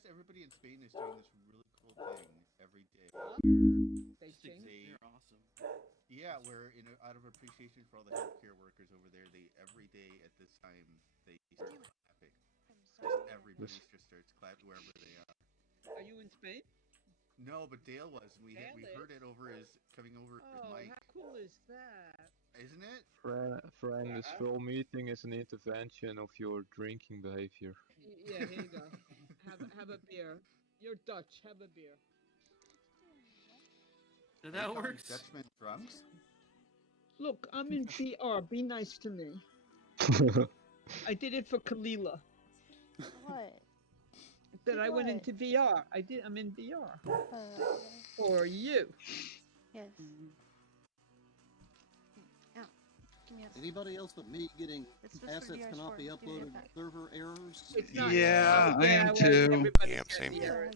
guess everybody in Spain is doing this really cool thing every day. They sing. They're awesome. Yeah, where out of appreciation for all the healthcare workers over there, they every day at this time they start clapping. Just everybody This, just starts clapping wherever they are. Are you in Spain? No, but Dale was, and we Dale heard is? it over his coming over his Oh, mic, how cool is that? isn't it? friend, this full meeting is an intervention of your drinking behavior. Yeah, here you go. Have a beer. You're Dutch. Have a beer. So Are you that calling works. Dutchmen drunks? Look, I'm in VR. Be nice to me. I did it for Kalila. What? That I went What? into VR. I'm in VR. Okay. For you. Yes. Yeah. Give me a... Anybody else but me getting It's just for assets VR cannot be Give me a uploaded pack. server errors? It's not. Yeah, I am well, too. everybody Yeah, has same the here. error.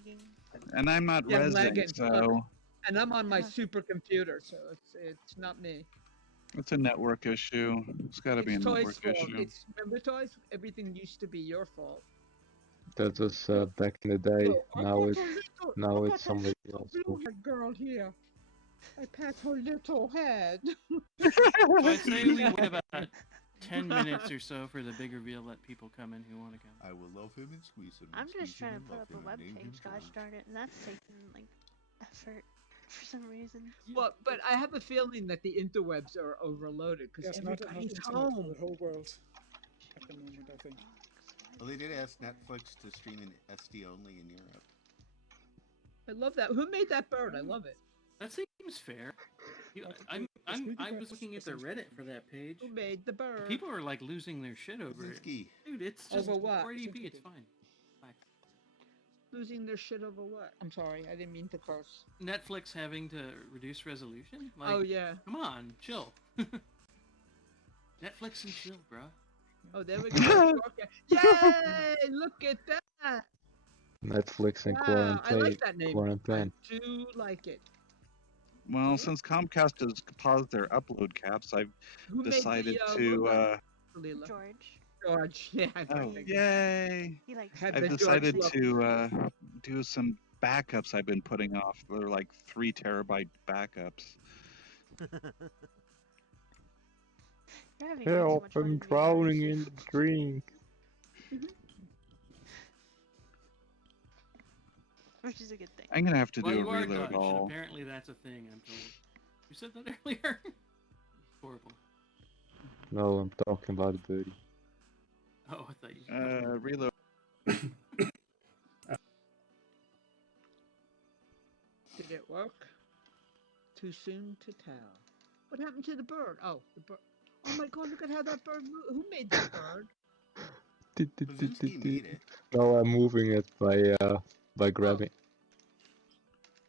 And I'm not Yeah, I'm resident, lagging. so And I'm on my Uh-huh. supercomputer, so it's not me. it's a network issue. It's got to be a It's Toys' network fault. issue. It's remember Toys? Everything used to be your fault. That was back in the day. Now it's somebody else's fault. Girl here. I pat her little head. So I say we wait about 10 minutes or so for the big reveal. Let people come in who want to come. I will love him and squeeze him. I'm and just squeeze trying him to put and up love a him web and name him page, gosh George. darn it, and that's taking, like, effort for some reason. But I have a feeling that the interwebs are overloaded because Yes, not everybody's internet for home. the whole world at the moment, I think. Well, they did ask Netflix to stream in SD only in Europe. I love that. Who made that bird? I love it. That seems fair. I was looking at the Reddit for that page. Who made the bird? People are like losing their shit over it. Brzezinski. Dude, it's just Over what? 480p. It's fine. Fine. Losing their shit over what? I'm sorry, I didn't mean to curse. Netflix having to reduce resolution? Like, Oh yeah. come on, chill. Netflix and chill, bro. Oh, there we go. Okay. Yay! Look at that. Netflix and Wow, I like that name. quarantine. I do like it. Well, since Comcast has paused their upload caps, I've Who decided made the, to. Leela? George. Yeah. I Oh, think yay! He likes Had it. the I've George decided look. to do some backups I've been putting off. They're like 3 terabyte backups. You're having way too Help! much fun I'm in VR, drowning aren't you? in the drink. Which is a good thing. I'm gonna have to Well, do you a are reload Dutch, and all. apparently that's a thing, I'm told. You said that earlier? Horrible. No, I'm talking about a birdie. Oh, I thought you said Reload. Did it work? Too soon to tell. What happened to the bird? Oh, the bird. Oh my God! Look at how that bird moved. Who made that bird? Brzezinski made it. No, I'm moving it by grabbing.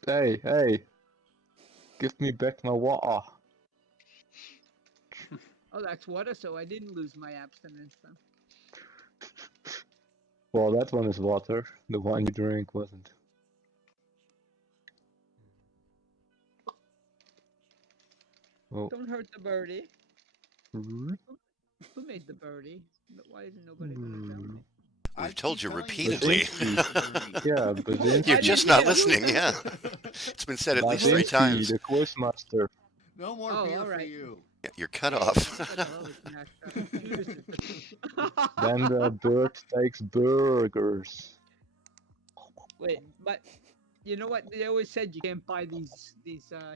Hey! Give me back my water. Oh, that's water, so I didn't lose my abstinence then. Well, that one is water. The one you drank wasn't. Oh. Don't hurt the birdie. Mm. Who made the birdie? Why isn't nobody gonna tell me? We've told you telling repeatedly. Yeah, Bazinski. You're just not listening, yeah. It's been said at least 3 times. The quizmaster. No more Oh, beer all for right. you. You're cut off. Then the bird takes burgers. Wait, but you know what? They always said you can't buy these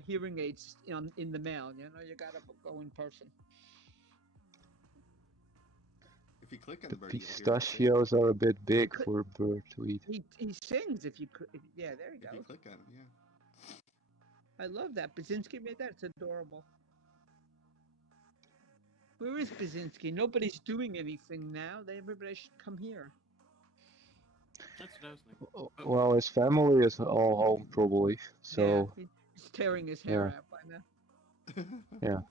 hearing aids in the mail. You know, you gotta go in person. If you click on The the bird, you can hear it sing. pistachios are a bit big for a bird to eat. He sings if you could. Yeah, there you If go. you click on it, yeah. I love that. Bazinski made that. It's adorable. Where is Bazinski? Nobody's doing anything now. Everybody should come here. That's what I was thinking. Well, his family is all home probably, so Yeah, he's tearing his hair out by now. yeah.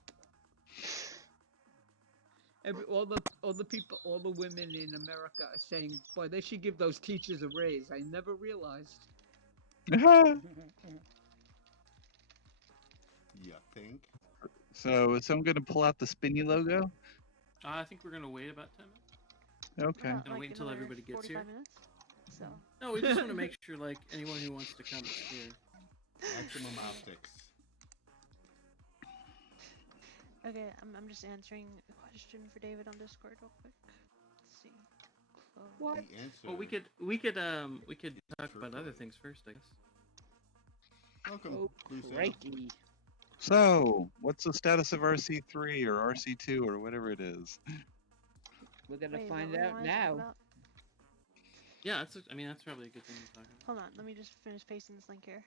All the people, all the women in America are saying, "Boy, they should give those teachers a raise." I never realized. You think? So is someone gonna pull out the spinny logo? I think we're gonna wait about 10 minutes. Okay. Gonna wait until everybody gets here. 45 minutes? So. No, we just want to make sure, like, anyone who wants to come is here. Maximum optics. Okay, I'm just answering a question for David on Discord real quick. Let's see. What? The answer. Well, we could talk about other things first, I guess. Welcome, Oh, Lucio. crikey. So, what's the status of RC3 or RC2 or whatever it is? We're gonna Wait, is that find what you out wanna talk now. about? Yeah, I mean, that's probably a good thing to talk about. Hold on, let me just finish pasting this link here.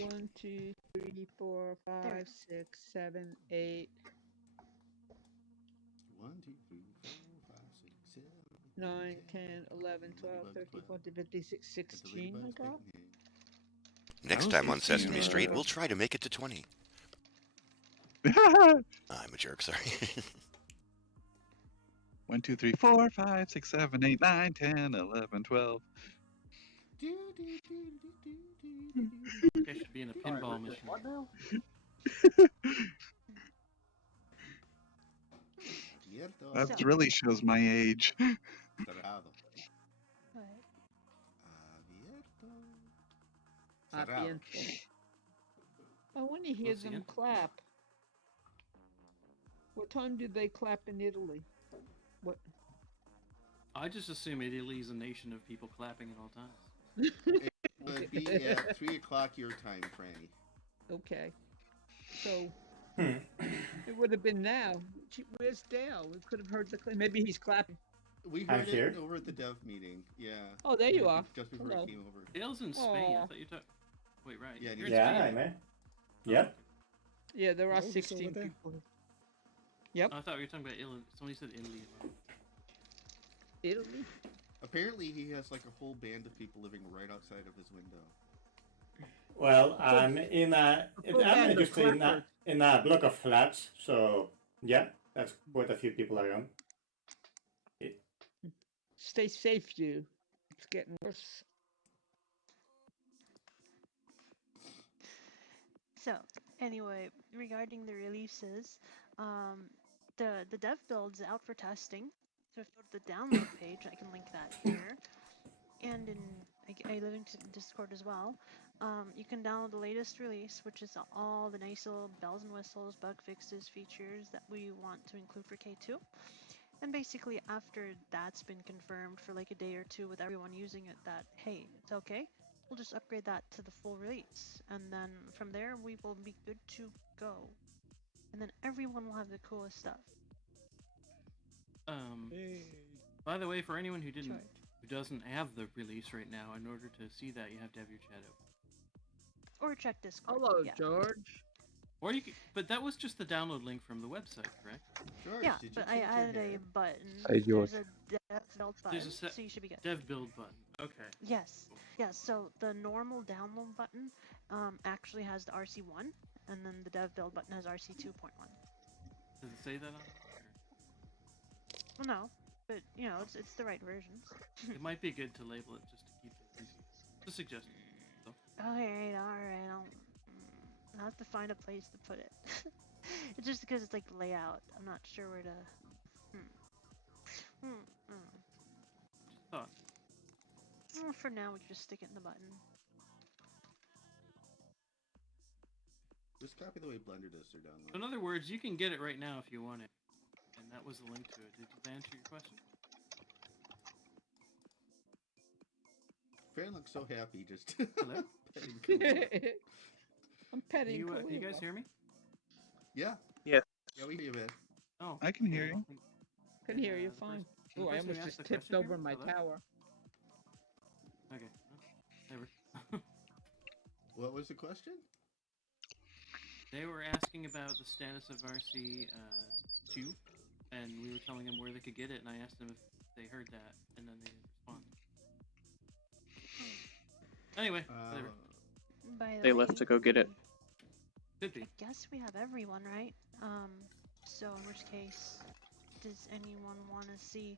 1, 2, 3, 4, 5, 6, 7, 8, 1, 2, 3, 4, 5, 6, 7, 9, 10, 11, 12, 13, 14, 15, 16, 16, I got. Next time on Sesame Street, we'll try to make it to 20. I'm a jerk, sorry. 1, 2, 3, 4, 5, 6, 7, 8, 9, 10, 11, 12. I should be in a pinball machine. What now? That really shows my age. Cerrado. What? Cerrado. I want to hear them clap. What time do they clap in Italy? What? I just assume Italy's a nation of people clapping at all times. It would be at 3 o'clock your time, Franny. Okay. So, it would have been now. Where's Dale? We could have heard the clap. Maybe he's clapping. We heard it over at the dev meeting. Yeah. Oh, there you are. Just before Hello. he came over. Dale's in Spain. I thought you talking. Wait, right. Yeah, You're in Yeah, Spain. I'm in. Yep. Yeah, there are Oh, he's 16 over there. people. Yep. I thought you were talking about Italy. Somebody said Italy. Italy? Apparently, he has like a whole band of people living right outside of his window. Well, I'm in a block of flats, so yeah, that's quite a few people around. Stay safe, you. It's getting worse. So, anyway, regarding the releases, the dev build's out for testing. So if you go to the download page, I can link that here. And I live in Discord as well. You can download the latest release, which is all the nice little bells and whistles, bug fixes, features that we want to include for K2. And basically, after that's been confirmed for like a day or two with everyone using it, that hey, it's okay, we'll just upgrade that to the full release, and then from there we will be good to go. And then everyone will have the coolest stuff. Hey. By the way, for anyone who doesn't have the release right now, in order to see that, you have to have your chat open. Or check Discord. Hello, yeah. George. Or you could, but that was just the download link from the website, correct? George, Yeah, did you but I change your added hair? a button. Hey, George. There's a dev build button, so you should be good. Dev build button. Okay. Yes. Yeah, so the normal download button actually has the RC1, and then the dev build button has RC2.1. Does it say that on it? Well, no, but you know, it's the right versions. It might be good to label it just to keep it easy. Just a suggestion. So. Alright. I'll have to find a place to put it. It's just because it's like layout. I'm not sure where to. Just thought. Well, for now, we can just stick it in the button. Just copy the way Blender does their download. In other words, you can get it right now if you want it. And that was the link to it. Did that answer your question? Fran looks so happy just. Hello? I'm petting you guys hear me? Yeah. Yeah. Yeah, we hear you, man. Oh. I can hear you. Can hear you fine. the Oh, I person who almost asked just the tipped question over here? my Hello? tower. Okay. Never. What was the question? They were asking about the status of RC2, and we were telling them where they could get it, and I asked them if they heard that, and then they didn't respond. Anyway, whatever. By the They way, left to go get it. Could be. I guess we have everyone, right? So in which case, does anyone want to see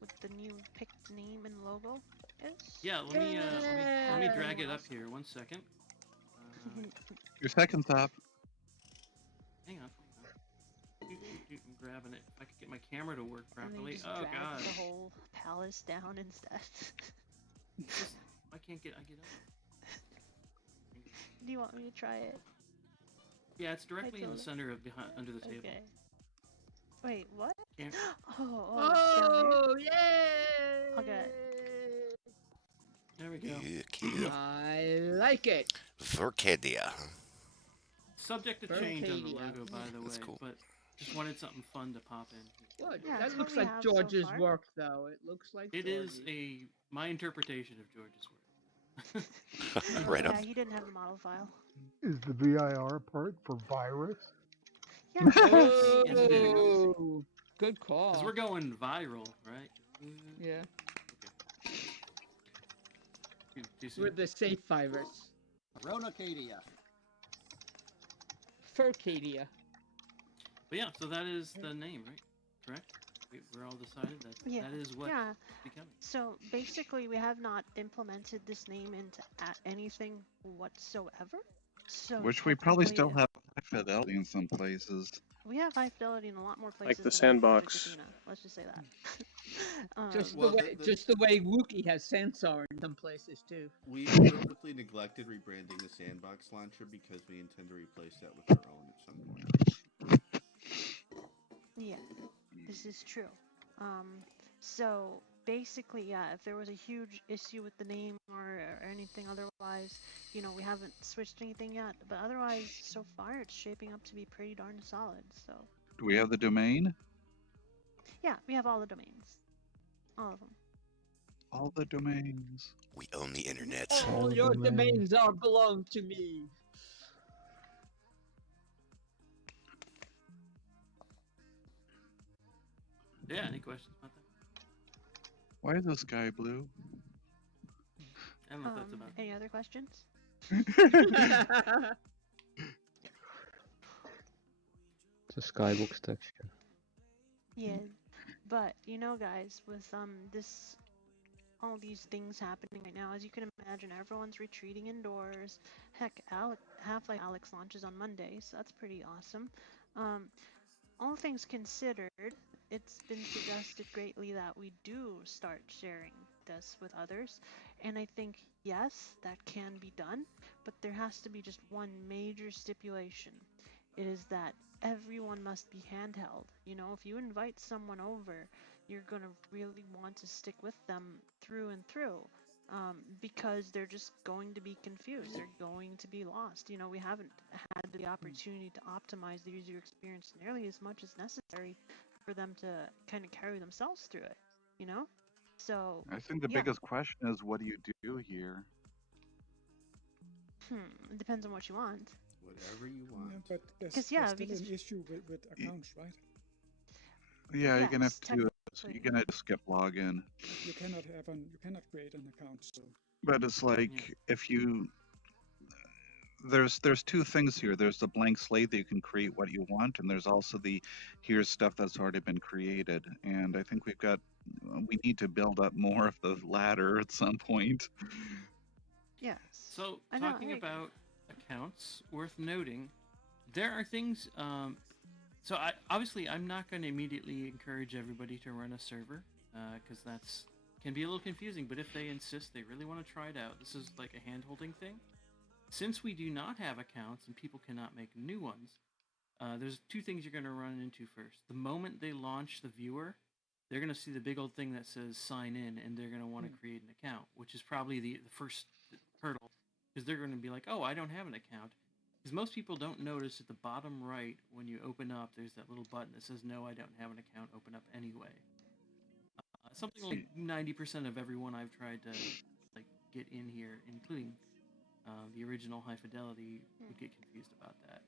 what the new picked name and logo is? Yeah, let me drag it up here. 1 second. Your second stop. Hang on. grabbing it. If I could get my camera to work And then you properly. just Oh drag god. the whole palace down instead. Just, I can't get. I get up. Do you want me to try it? Yeah, it's directly in the totally- center of behind under the table. Okay. Wait, what? Can't. Oh, it's down there. Oh, yay! Okay. There we go. I like it. Vercadia. Subject to change on the Vercadia. logo, by the way. That's cool. But just wanted something fun to pop in. Good. Yeah, That it's looks what we like have so George's far. work, though. It looks like It is George's. my interpretation of George's work. Right Yeah, on. he didn't have the model file. Is the VIR part for virus? Yeah. Yes, it is. Oh, good Because call. we're going viral, right? Yeah, Okay. Too soon? we're the safe virus. Ronacadia. Furcadia. But yeah, so that is the name, right? Correct? We're all decided that Yeah. that is what Yeah. it's becoming. So basically, we have not implemented this name into anything whatsoever. So Which we probably technically, still have high fidelity in some places. we have high fidelity in a lot more Like places the than Project sandbox. Athena. Let's just say that. Just Well, the way Wookiee has Sansar in some places too. We purposely neglected rebranding the Sandbox launcher because we intend to replace that with our own at some point. Yeah, this is true. So basically, yeah, if there was a huge issue with the name or anything otherwise, you know, we haven't switched anything yet. But otherwise, so far, it's shaping up to be pretty darn solid. So Do we have the domain? yeah, we have all the domains, all of them. All the domains. We own the internet. All your domains are belong to me. Yeah, any questions about that? Why is the sky blue? I don't know if that's about Any other questions? It's a skybox texture. Yeah, but you know, guys, with this all these things happening right now, as you can imagine, everyone's retreating indoors. Heck, Half-Life Alex launches on Monday, so that's pretty awesome. All things considered, it's been suggested greatly that we do start sharing this with others, and I think yes, that can be done, but there has to be just one major stipulation. It is that everyone must be handheld. You know, if you invite someone over, you're going to really want to stick with them through and through, because they're just going to be confused. They're going to be lost. You know, we haven't had the opportunity to optimize the user experience nearly as much as necessary for them to kind of carry themselves through it, you know? So, I think the yeah. biggest question is, what do you do here? It depends on what you want. Whatever you want. Yeah, but there's, 'Cause, yeah, there's still because- an issue with accounts, right? Yeah, you're gonna Yes, have to do this. technically. You're gonna skip login. You cannot create an account. So But it's like if you there's two things here. There's the blank slate that you can create what you want, and there's also the here's stuff that's already been created. And I think we need to build up more of the latter at some point. Yes. So, I know, talking I agree. about accounts, worth noting, there are things. So, I'm not going to immediately encourage everybody to run a server, because that's can be a little confusing. But if they insist, they really want to try it out. This is like a hand-holding thing. Since we do not have accounts and people cannot make new ones, there's two things you're going to run into first. The moment they launch the viewer, they're going to see the big old thing that says sign in, and they're going to want to create an account, which is probably the first hurdle, because they're going to be like, oh, I don't have an account. Because most people don't notice at the bottom right, when you open up, there's that little button that says, no, I don't have an account, open up anyway. Something like 90% of everyone I've tried to get in here, including the original High Fidelity, would get confused about that.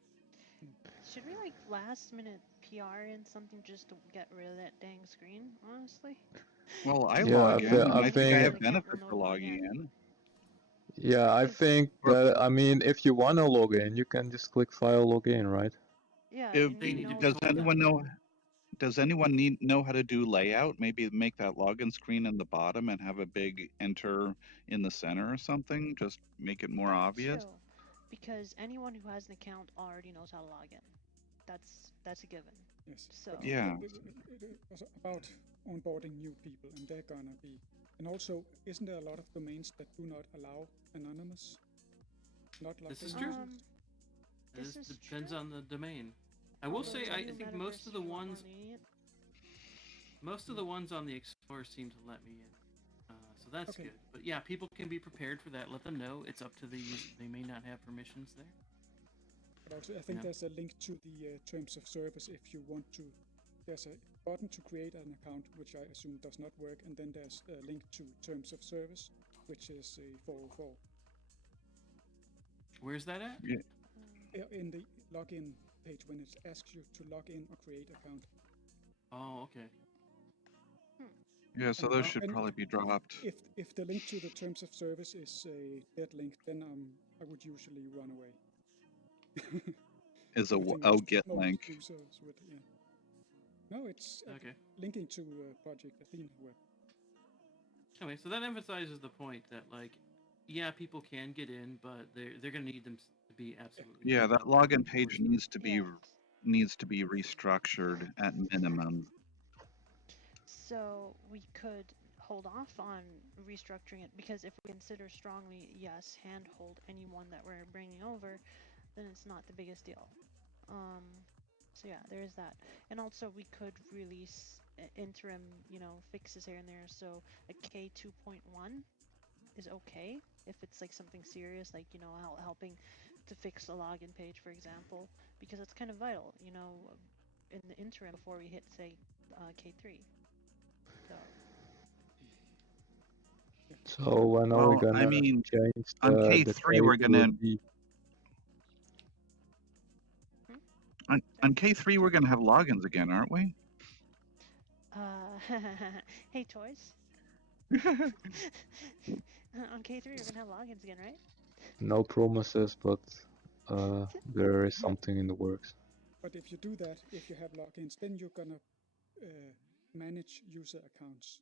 Should we last minute PR in something just to get rid of that dang screen, honestly? Well, I Yeah, log in, and I I think I have think- benefit for logging in. Yeah, I think that, I mean, if you want to log in, you can just click file login, right? Yeah. Does anyone know? Does anyone know how to do layout? Maybe make that login screen in the bottom and have a big enter in the center or something. Just make it more obvious. True, because anyone who has an account already knows how to log in. That's a given. Yes. So But Yeah. it was about onboarding new people, and they're gonna be. And also, isn't there a lot of domains that do not allow anonymous, not logged This is in true. users? This This is depends true. on the domain. I will Although say, with the I new think metaverse seem a lot more lenient. most of the ones on the Explorer seem to let me in. So that's Okay. good. But yeah, people can be prepared for that. Let them know it's up to the user. They may not have permissions there. But also, I think Yeah. there's a link to the terms of service if you want to. There's a button to create an account, which I assume does not work, and then there's a link to terms of service, which is a 404. Where's that at? Yeah. In the login page when it asks you to log in or create account. Oh, okay. Yeah, so And those should then probably be dropped. If the link to the terms of service is a dead link, then I would usually run away. Is a I think get most link. users would, yeah. No, it's Okay. linking to Project Athena web. Anyway, so that emphasizes the point that, like, yeah, people can get in, but they're going to need them to be absolutely. Yeah, that login page needs to be Yeah. restructured at minimum. So we could hold off on restructuring it, because if we consider strongly, yes, handhold anyone that we're bringing over, then it's not the biggest deal. So yeah, there is that. And also we could release interim, fixes here and there. So a K 2.1 is okay if it's like something serious, like, helping to fix a login page, for example, because it's kind of vital, in the interim before we hit, say, K3. So when are we Well, I gonna mean, change on the K3 K we're to a gonna B? on K3 we're gonna have logins again, aren't we? Hey, Toys. On K3 you're gonna have logins again, right? No promises, but there is something in the works. But if you do that, if you have logins, then you're gonna manage user accounts,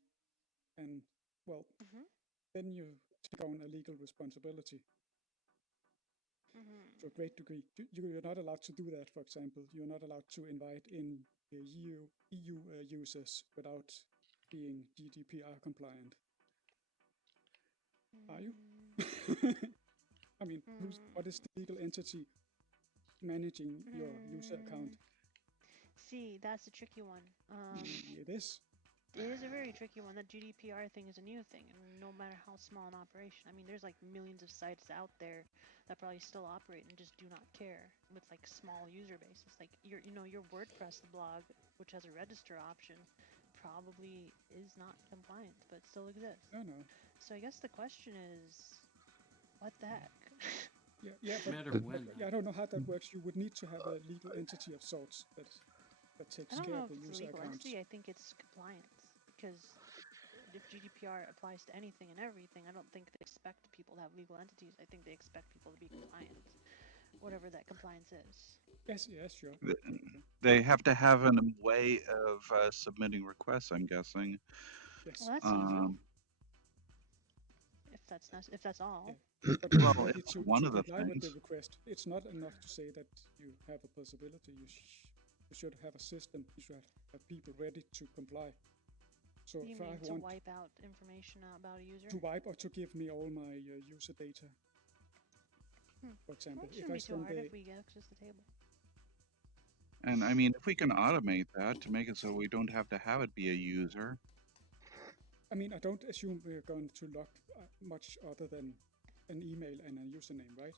and well, then you take on a legal responsibility to a great degree. You're not allowed to do that. For example, you're not allowed to invite in EU users without being GDPR compliant. Are you? I mean, what is the legal entity managing your user account? See, that's a tricky one. It is. It is a very tricky one. That GDPR thing is a new thing, and no matter how small an operation, I mean, there's like millions of sites out there that probably still operate and just do not care with like small user bases. Like your WordPress blog, which has a register option, probably is not compliant, but still exists. No, no. So I guess the question is, what the heck? Yeah, but I don't know how that works. You would need to have a legal entity of sorts that takes care of the user accounts. Entity, I think it's compliance, because if GDPR applies to anything and everything, I don't think they expect people to have legal entities. I think they expect people to be compliant, whatever that compliance is. Yes, sure. They have to have a way of submitting requests, I'm guessing. Yes. Well, that's easy. If that's all. Yeah. But well, it's one of the comply with the things. request. It's not enough to say that you have a possibility. You should have a system. You should have people ready to comply. So you if mean I to want wipe out information about a user? to wipe or to give me all my user data, for example, Well, it shouldn't be too hard if we get access to the table. And I mean, if we can automate that to make it so we don't have to have it be a user. I mean, I don't assume we're going to log much other than an email and a username, right?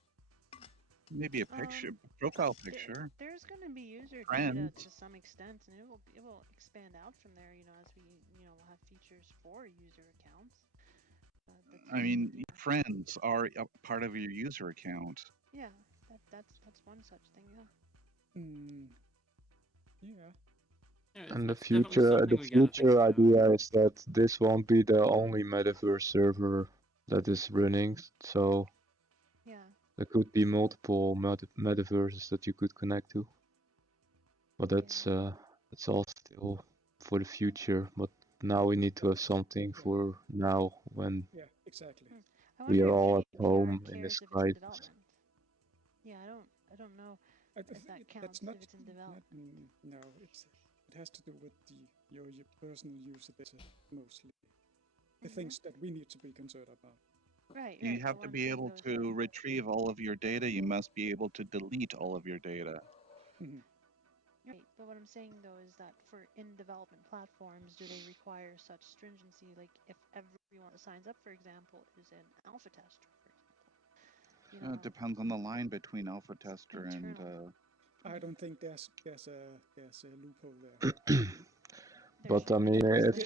Maybe a picture, profile picture. There's going to be user Friend. data to some extent, and it will expand out from there. As we will have features for user accounts. I mean, friends are a part of your user account. Yeah, that's one such thing. Yeah. And the future idea is that this won't be the only metaverse server that is running. So there could be multiple metaverses that you could connect to. But that's all still for the future. But now we need to have something for now when exactly. we are all at home in the sky. Yeah, I don't know. If that counts that's not, if it's in development. No, it has to do with your personal use of data mostly. The things that we need to be concerned about. Right. You have to be able to retrieve all of your data. You must be able to delete all of your data. Right, but what I'm saying though is that for in development platforms, do they require such stringency? Like if everyone that signs up, for example, is an alpha tester, for example. It depends on the line between alpha tester and. I don't think there's a loophole there. But I mean, if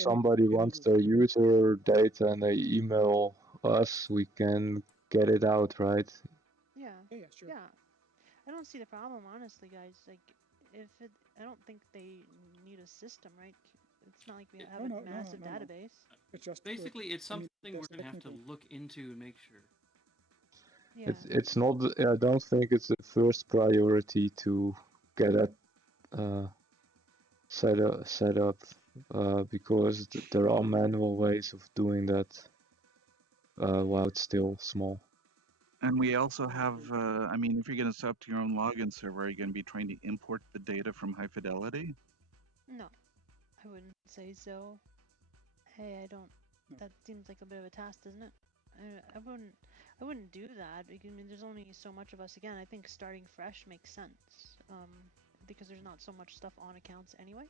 somebody wants their user data and they email us, we can get it out, right? Yeah. Yeah, sure. Yeah. I don't see the problem, honestly, guys. Like, I don't think they need a system, right? It's not like we have a massive database. It's just basically it's something we're gonna have to look into and make sure. Yeah. It's not. I don't think it's the first priority to get that set up because there are manual ways of doing that while it's still small. And we also have, I mean, if you're going to set up to your own login server, are you going to be trying to import the data from High Fidelity? No, I wouldn't say so. Hey, I don't. That seems like a bit of a task, doesn't it? I wouldn't do that. I mean, there's only so much of us. Again, I think starting fresh makes sense. Because there's not so much stuff on accounts anyway.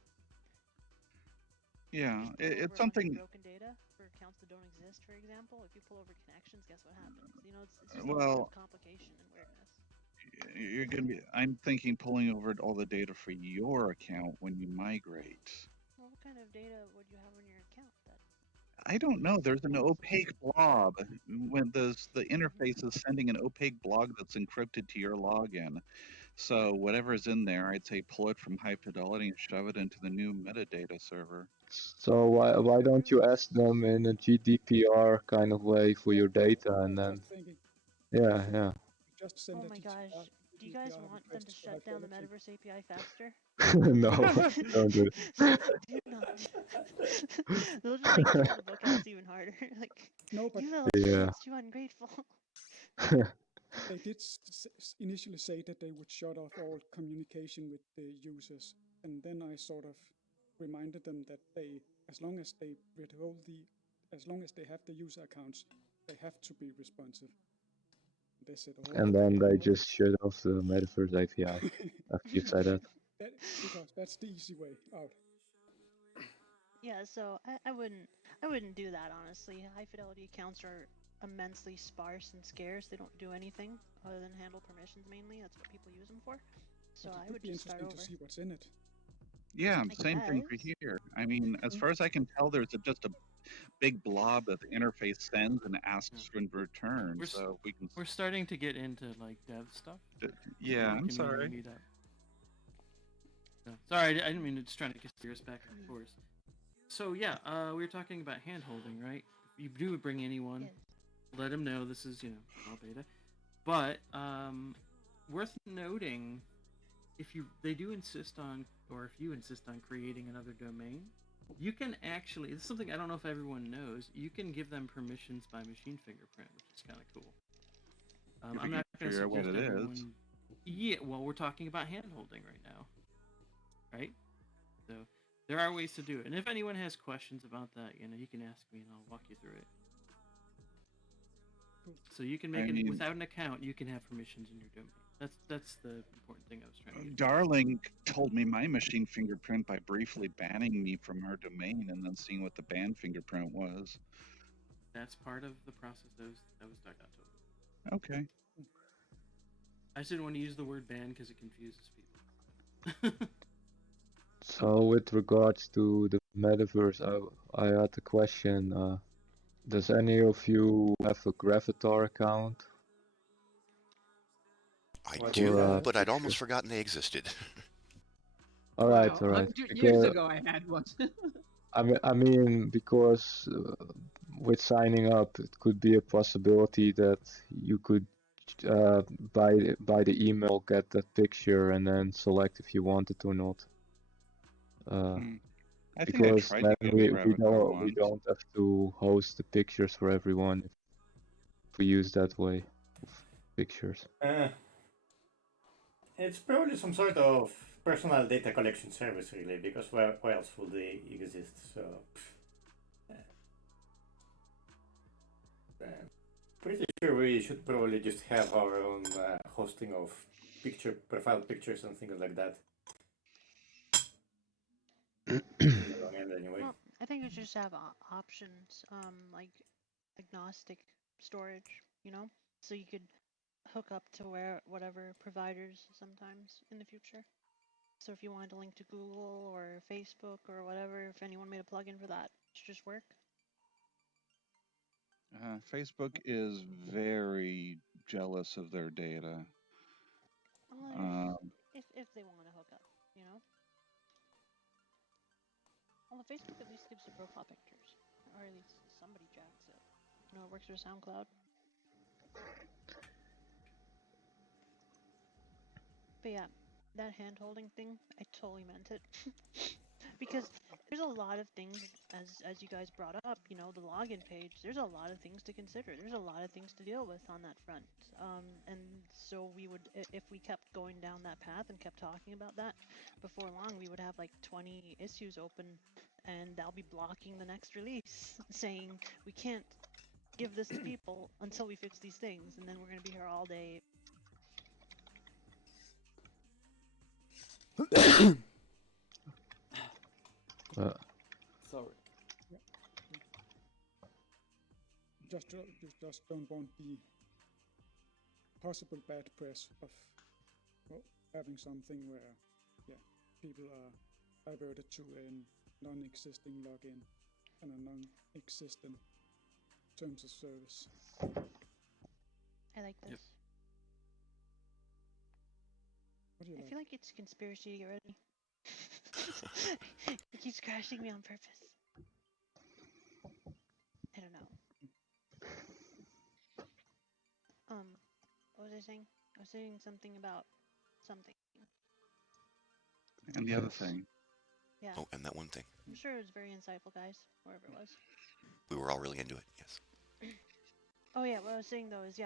Yeah, it's a bunch something. of broken data for accounts that don't exist, for example. If you pull over connections, guess what happens? You know, it's just a lot of complication and weirdness. You're going to be. I'm thinking pulling over all the data for your account when you migrate. Well, what kind of data would you have on your account that? I don't know. There's an opaque blob when the interface is sending an opaque blob that's encrypted to your login. So whatever's in there, I'd say pull it from High Fidelity and shove it into the new metadata server. So why don't you ask them in a GDPR kind of way for your data and then? Yeah. Just send oh my gosh, do you guys want them to shut down the Metaverse API faster? No, don't do it. Do not. They'll just like kill the book apps even harder. Like, no, but you little shits, you ungrateful. They did initially say that they would shut off all communication with the users, and then I sort of reminded them that as long as they have the user accounts, they have to be responsive. They said, and then they just shut off the Metaverse API after you say that. Because that's the easy way out. Yeah, so I wouldn't do that, honestly. High fidelity accounts are immensely sparse and scarce. They don't do anything other than handle permissions mainly. That's what people use them for. So I would just start over. To see what's in it. Yeah, same thing for here. I mean, as far as I can tell, there's just a big blob that the interface sends and asks in return. So we're starting to get into like dev stuff. Yeah, I'm sorry. Meet up. So, sorry, I didn't mean to just trying to steer us back and forth. So yeah, we were talking about hand holding, right? If you do bring anyone, let them know this is all beta. But worth noting, if they do insist on, or if you insist on creating another domain, you can actually. This is something I don't know if everyone knows. You can give them permissions by machine fingerprint, which is kind of cool. I'm not going to suggest what it everyone. Is. Yeah, well, we're talking about hand holding right now, right? So there are ways to do it, and if anyone has questions about that, you can ask me, and I'll walk you through it. So you can make it without an account. You can have permissions in your domain. That's the important thing I was trying to get. Darling told me my machine fingerprint by briefly banning me from her domain and then seeing what the ban fingerprint was. That's part of the process that was dug out to. Okay. I just didn't want to use the word ban because it confuses people. So with regards to the metaverse, I had a question. Does any of you have a Gravatar account? I do, but I'd almost forgotten they existed. All right. 100 years ago, I had one. I mean, because with signing up, it could be a possibility that you could, by the email, get that picture and then select if you want it or not. I think because I tried then we don't have to host the pictures for everyone if we use that way of pictures. It's probably some sort of personal data collection service, really, because where else would they exist? So, pretty sure we should probably just have our own hosting of profile pictures and things like that. Anyway. Well, I think we should just have options, like agnostic storage, so you could hook up to whatever providers sometimes in the future. So if you wanted to link to Google or Facebook or whatever, if anyone made a plugin for that, it should just work. Facebook is very jealous of their data. Well, if they want to hook up, Well, Facebook at least gives you profile pictures, or at least somebody jacks it. It works for SoundCloud. But yeah, that hand-holding thing, I totally meant it. Because there's a lot of things, as you guys brought up, the login page, there's a lot of things to consider. There's a lot of things to deal with on that front. And so we would, if we kept going down that path and kept talking about that, before long we would have like 20 issues open, and I'll be blocking the next release saying we can't give this to people until we fix these things, and then we're going to be here all day. Sorry. You just don't want the possible bad press of having something where, people are diverted to a non-existing login and a non-existent terms of service. I like this. Yep. I feel like it's conspiracy already. It keeps crashing me on purpose. I don't know. What was I saying? I was saying something about something. And the other thing. Yeah. Oh, and that one thing. I'm sure it was very insightful, guys, wherever it was. We were all really into it, yes. Oh yeah, what I was saying though is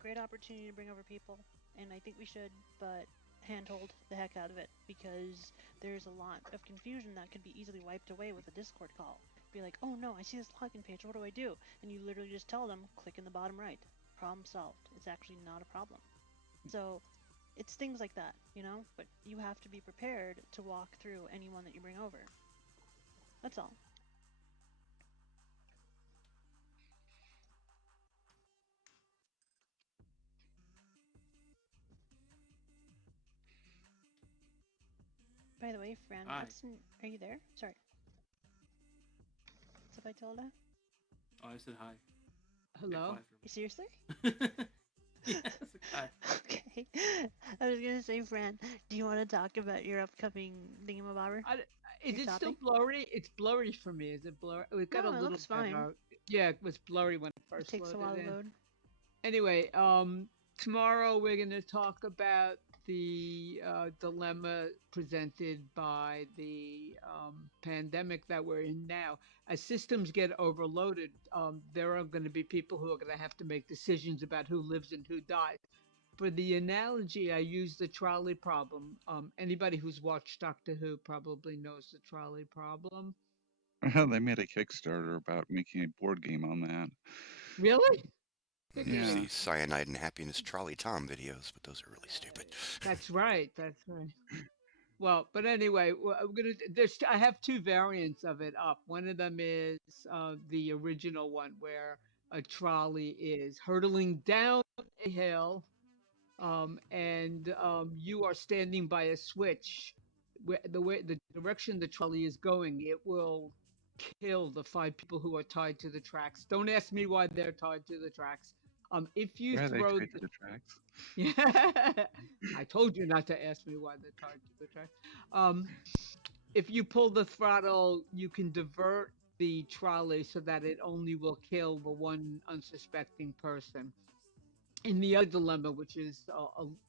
great opportunity to bring over people, and I think we should, but handhold the heck out of it, because there's a lot of confusion that could be easily wiped away with a Discord call. Be like, oh no, I see this login page, what do I do? And you literally just tell them, click in the bottom right. Problem solved. It's actually not a problem. So it's things like that, but you have to be prepared to walk through anyone that you bring over. That's all. By the way, Fran, are you there? Sorry. What's up, I told her? Oh, I said hi. Hello? Seriously? Yes, hi. Okay. I was going to say, Fran, do you want to talk about your upcoming thingamabobber? Is it still blurry? It's blurry for me. Is it blurry? It got a little looks fine. Yeah, it was blurry when it first takes a while to load. Anyway, tomorrow we're going to talk about the dilemma presented by the pandemic that we're in now. As systems get overloaded, there are going to be people who are going to have to make decisions about who lives and who dies. For the analogy, I use the trolley problem. Anybody who's watched Doctor Who probably knows the trolley problem. They made a Kickstarter about making a board game on that. Really? Yeah. See Cyanide and Happiness Trolley Tom videos, but those are really stupid. That's right. That's right. Well, but anyway, I have two variants of it up. One of them is the original one where a trolley is hurtling down a hill, and you are standing by a switch. The direction the trolley is going, it will kill the 5 people who are tied to the tracks. Don't ask me why they're tied to the tracks. If you throw they tied to the tracks? Yeah, I told you not to ask me why they're tied to the tracks. If you pull the throttle, you can divert the trolley so that it only will kill the one unsuspecting person. In the other dilemma, which is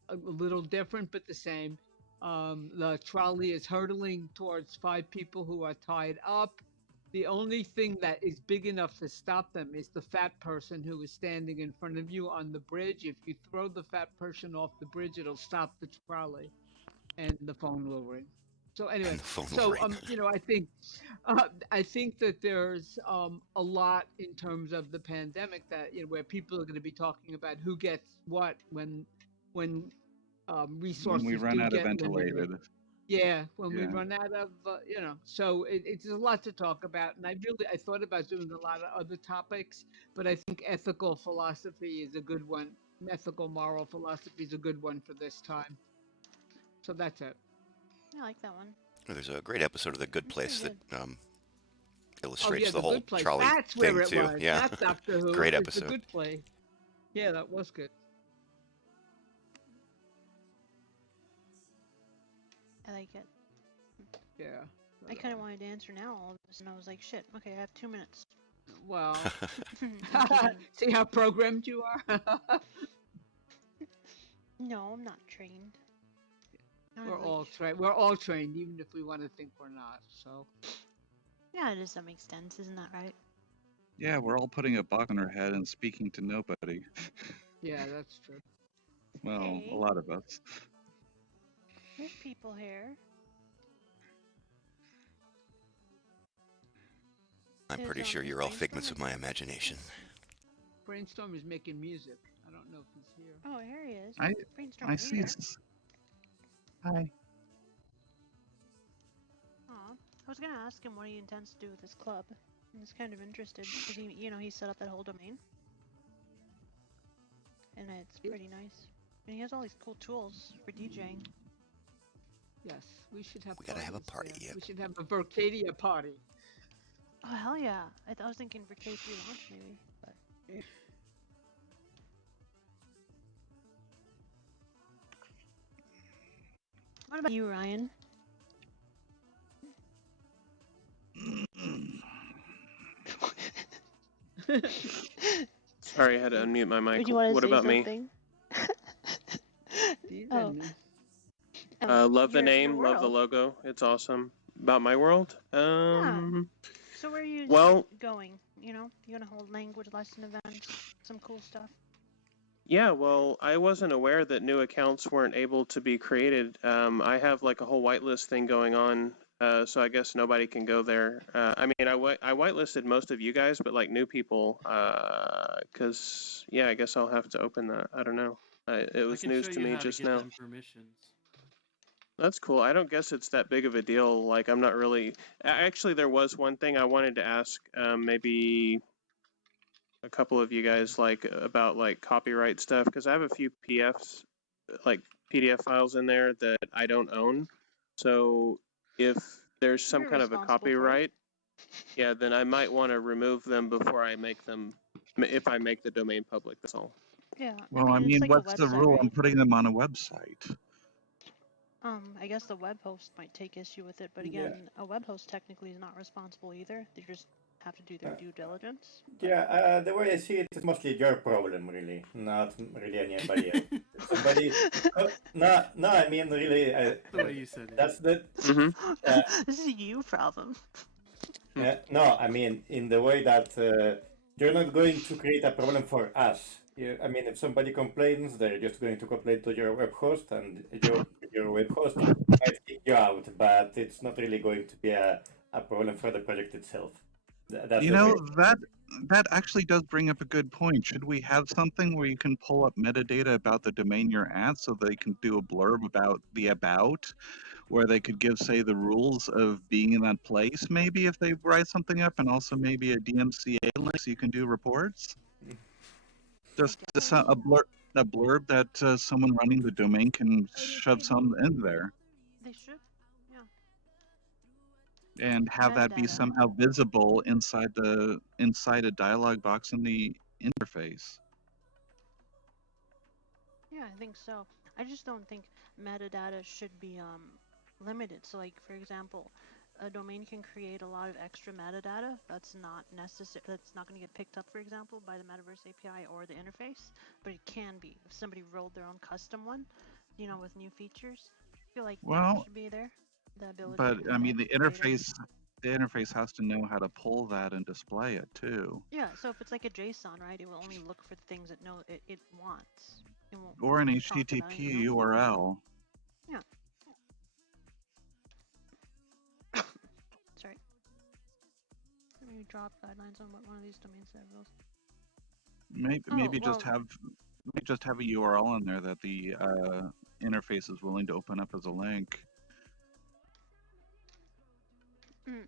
a little different but the same, the trolley is hurtling towards 5 people who are tied up. The only thing that is big enough to stop them is the fat person who is standing in front of you on the bridge. If you throw the fat person off the bridge, it'll stop the trolley, and the phone will ring. So anyway, And the phone will so ring. I think that there's a lot in terms of the pandemic that where people are going to be talking about who gets what when When we resources run do out of get limited. ventilated. Yeah, when we Yeah. run out of, so it's a lot to talk about. And I thought about doing a lot of other topics, but I think ethical philosophy is a good one. Ethical moral philosophy is a good one for this time. So that's it. I like that one. There's a great episode of The Good That's Place pretty that good. illustrates Yeah, the The whole Good Place. trolley That's where thing it too. was. Yeah, Not Doctor Who. great It was The episode. Good Place. Yeah, that was good. I like it. Yeah. I kind of wanted to answer now all of this, and I was like, shit, okay, I have 2 minutes. Well, I'm kidding. see how programmed you are? No, I'm not trained. We're all trained. We're all trained, even if we want to think we're not. So. Yeah, does that make sense? Isn't that right? Yeah, we're all putting a box on our head and speaking to nobody. Yeah, that's true. Well, Hey. a lot of us. There's people here. I'm pretty sure you're all figments of my imagination. Brainstorm is making music. I don't know if he's here. Oh, here he is. I see. Hi. Aw. I was gonna ask him what he intends to do with his club. I was kind of interested because he set up that whole domain, and it's pretty nice. And he has all these cool tools for DJing. Yes, we should have. We gotta have a party. Yeah. We should have a Vercadia party. Oh hell yeah! I was thinking for K3 launch maybe, but. What about you, Ryan? Sorry, I had to unmute my mic. Would you want to what say about something? Love the your name, love the world. logo. It's awesome. About my world? Yeah. So where are you going? You gonna hold language lesson events, some cool stuff? Yeah, well, I wasn't aware that new accounts weren't able to be created. I have like a whole whitelist thing going on, so I guess nobody can go there. I mean, I whitelisted most of you guys, but like new people, because yeah, I guess I'll have to open that. I don't know. It was news to me just now. Permissions. That's cool. I don't guess it's that big of a deal. Like, I'm not really. Actually, there was one thing I wanted to ask. Maybe a couple of you guys like about like copyright stuff, because I have a few PDF files in there that I don't own. So if there's some kind of a copyright, yeah, then I might want to remove them before I make them. If I make the domain public, that's all. Yeah. Well, I it's mean, like what's the rule? right? I'm putting them on a website. I guess the web host might take issue with it, but again, a web host technically is not responsible either. They just have to do their due diligence. Yeah, the way I see it, it's mostly your problem, really, not really anybody else. Somebody, no, I mean really. The way you said it. That's the. This is you problem. No, I mean in the way that you're not going to create a problem for us. I mean, if somebody complains, they're just going to complain to your web host, and your web host might kick you out, but it's not really going to be a problem for the project itself. That's that actually does bring up a good point. Should we have something where you can pull up metadata about the domain you're at, so they can do a blurb about the about, where they could give, say, the rules of being in that place, maybe if they write something up, and also maybe a DMCA link so you can do reports? Just a blurb that someone running the domain can shove some in there. They should, yeah. And have that be somehow visible inside a dialog box in the interface. Yeah, I think so. I just don't think metadata should be limited. So, like for example, a domain can create a lot of extra metadata that's not necessary. That's not going to get picked up, for example, by the Metaverse API or the interface, but it can be if somebody rolled their own custom one, with new features. I feel like that should be there. The ability. But I mean, the interface the interface has to know how to pull that and display it too. Yeah, so if it's like a JSON, right, it will only look for the things that it wants. It won't Or an talk about anything HTTP else. URL. Yeah. Sorry. Let me drop guidelines on what one of these domain servers. Maybe just have a URL in there that the interface is willing to open up as a link.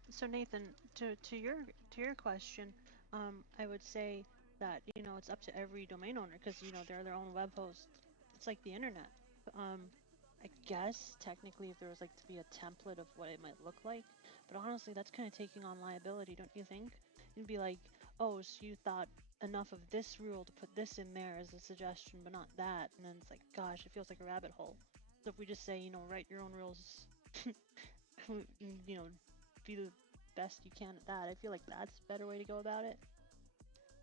So Nathan, to your question, I would say that it's up to every domain owner because they're their own web host. It's like the internet. I guess technically if there was like to be a template of what it might look like, but honestly that's kind of taking on liability, don't you think? It'd be like, oh, so you thought enough of this rule to put this in there as a suggestion, but not that, and then it's like, gosh, it feels like a rabbit hole. So if we just say, write your own rules, be the best you can at that. I feel like that's a better way to go about it.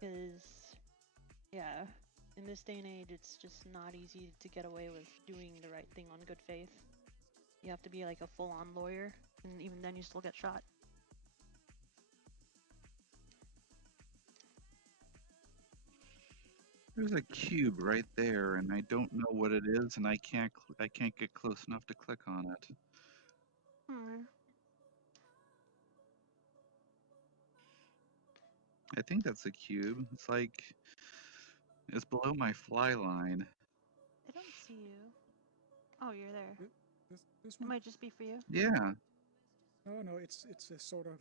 Because, yeah, in this day and age, it's just not easy to get away with doing the right thing on good faith. You have to be like a full-on lawyer, and even then you still get shot. There's a cube right there, and I don't know what it is, and I can't get close enough to click on it. I think that's a cube. It's below my fly line. I don't see you. Oh, you're there. This It one? might just be for you. Yeah. No, it's a sort of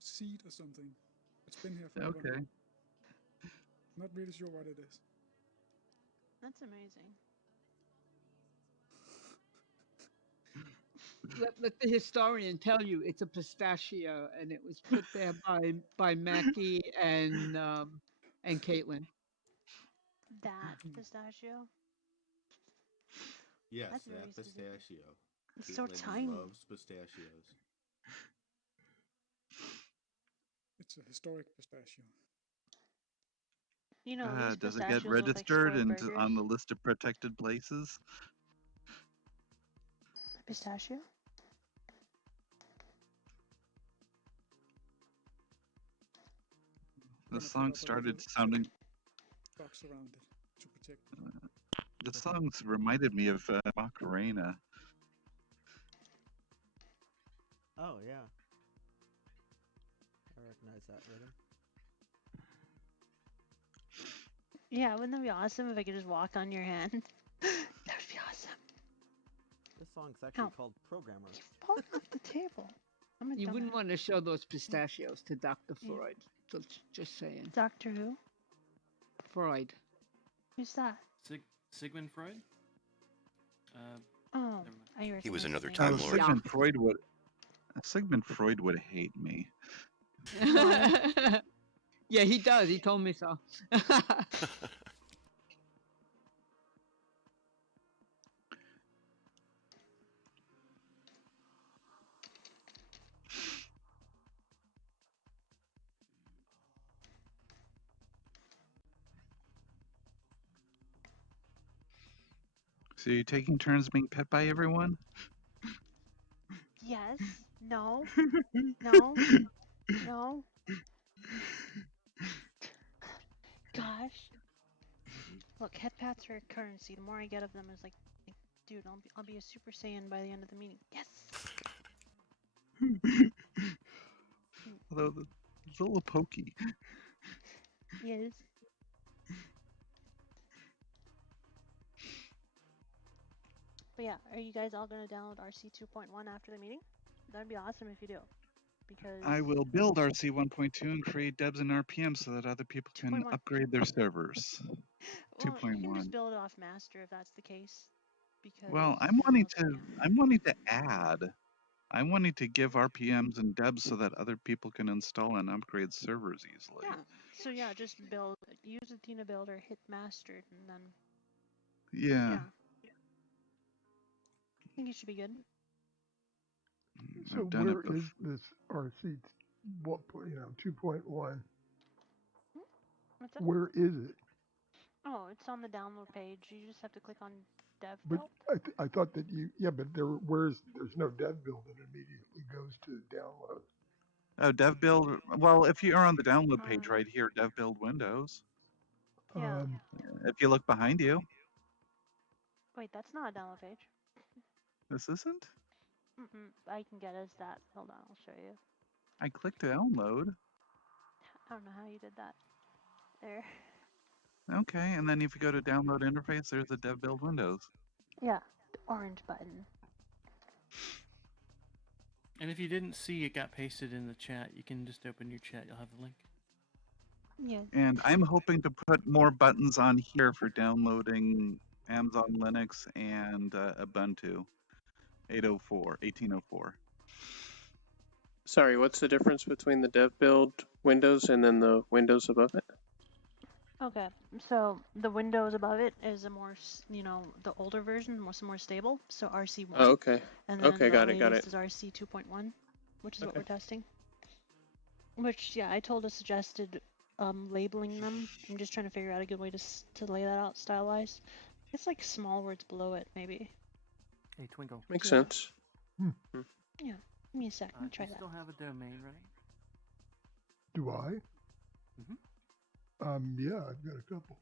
seed or something. It's been here forever. Okay. Not really sure what it is. That's amazing. Let the historian tell you it's a pistachio, and it was put there by Mackie and Caitlin. That pistachio? Yes, That's that very pistachio. specific. It's Caitlin so tiny. loves pistachios. It's a historic pistachio. These Does it get pistachios look like registered spoiled and burgers. on the list of protected places? Pistachio? The song started sounding. Box around it to protect The songs reminded me of Macarena. Oh yeah, I recognize that rhythm. Yeah, wouldn't that be awesome if I could just walk on your hand? That would be awesome. This song's actually called Programmer. Falling off the table. You wouldn't want to show those pistachios to Dr. Freud. So just saying. Dr. Who? Freud. Who's that? Sigmund Freud? Oh, he was another time lord. Sigmund Freud would hate me. Yeah, he does. He told me so. So you're taking turns being pet by everyone? Yes. No. No. No. Gosh. Look, head pats are a currency. The more I get of them, is like dude, I'll be a Super Saiyan by the end of the meeting. Yes. Although it's a little pokey. Yes. But yeah, are you guys all going to download RC 2.1 after the meeting? That'd be awesome if you do. Because I will build RC 1.2 and create debs and RPM so that other people can upgrade their servers. Well, 2.1. you can just build it off master if that's the case. Because Well, I'm wanting to add. I'm wanting to give RPMs and debs so that other people can install and upgrade servers easily. Yeah. So yeah, just use Athena builder, hit mastered, and then. Yeah. I think it should be good. So where is this RC? What 2.1? What's that? Where is it? Oh, it's on the download page. You just have to click on dev But build. I thought that there's no dev build that immediately goes to download. Oh, dev build. Well, if you are on the download page right here, dev build Windows. Yeah. If you look behind you. Wait, that's not a download page. This isn't? I can get us that. Hold on, I'll show you. I clicked download. I don't know how you did that. There. Okay, and then if you go to download interface, there's the dev build Windows. Yeah, the orange button. And if you didn't see it got pasted in the chat, you can just open your chat. You'll have the link. Yeah. And I'm hoping to put more buttons on here for downloading Amazon Linux and Ubuntu 1804. Sorry, what's the difference between the dev build Windows and then the Windows above it? Okay, so the Windows above it is a more, the older version, more stable, so RC1. Oh, okay. And then Okay, the got it. latest is RC 2.1, which is what we're testing. Which, yeah, I told a suggested labeling them. I'm just trying to figure out a good way to lay that out style-wise. It's like small words below it, maybe. Hey, Twinkle. Makes sense. Yeah, give me a sec. Let me try Do you that. still have a domain running? Do I? Yeah, I've got a couple.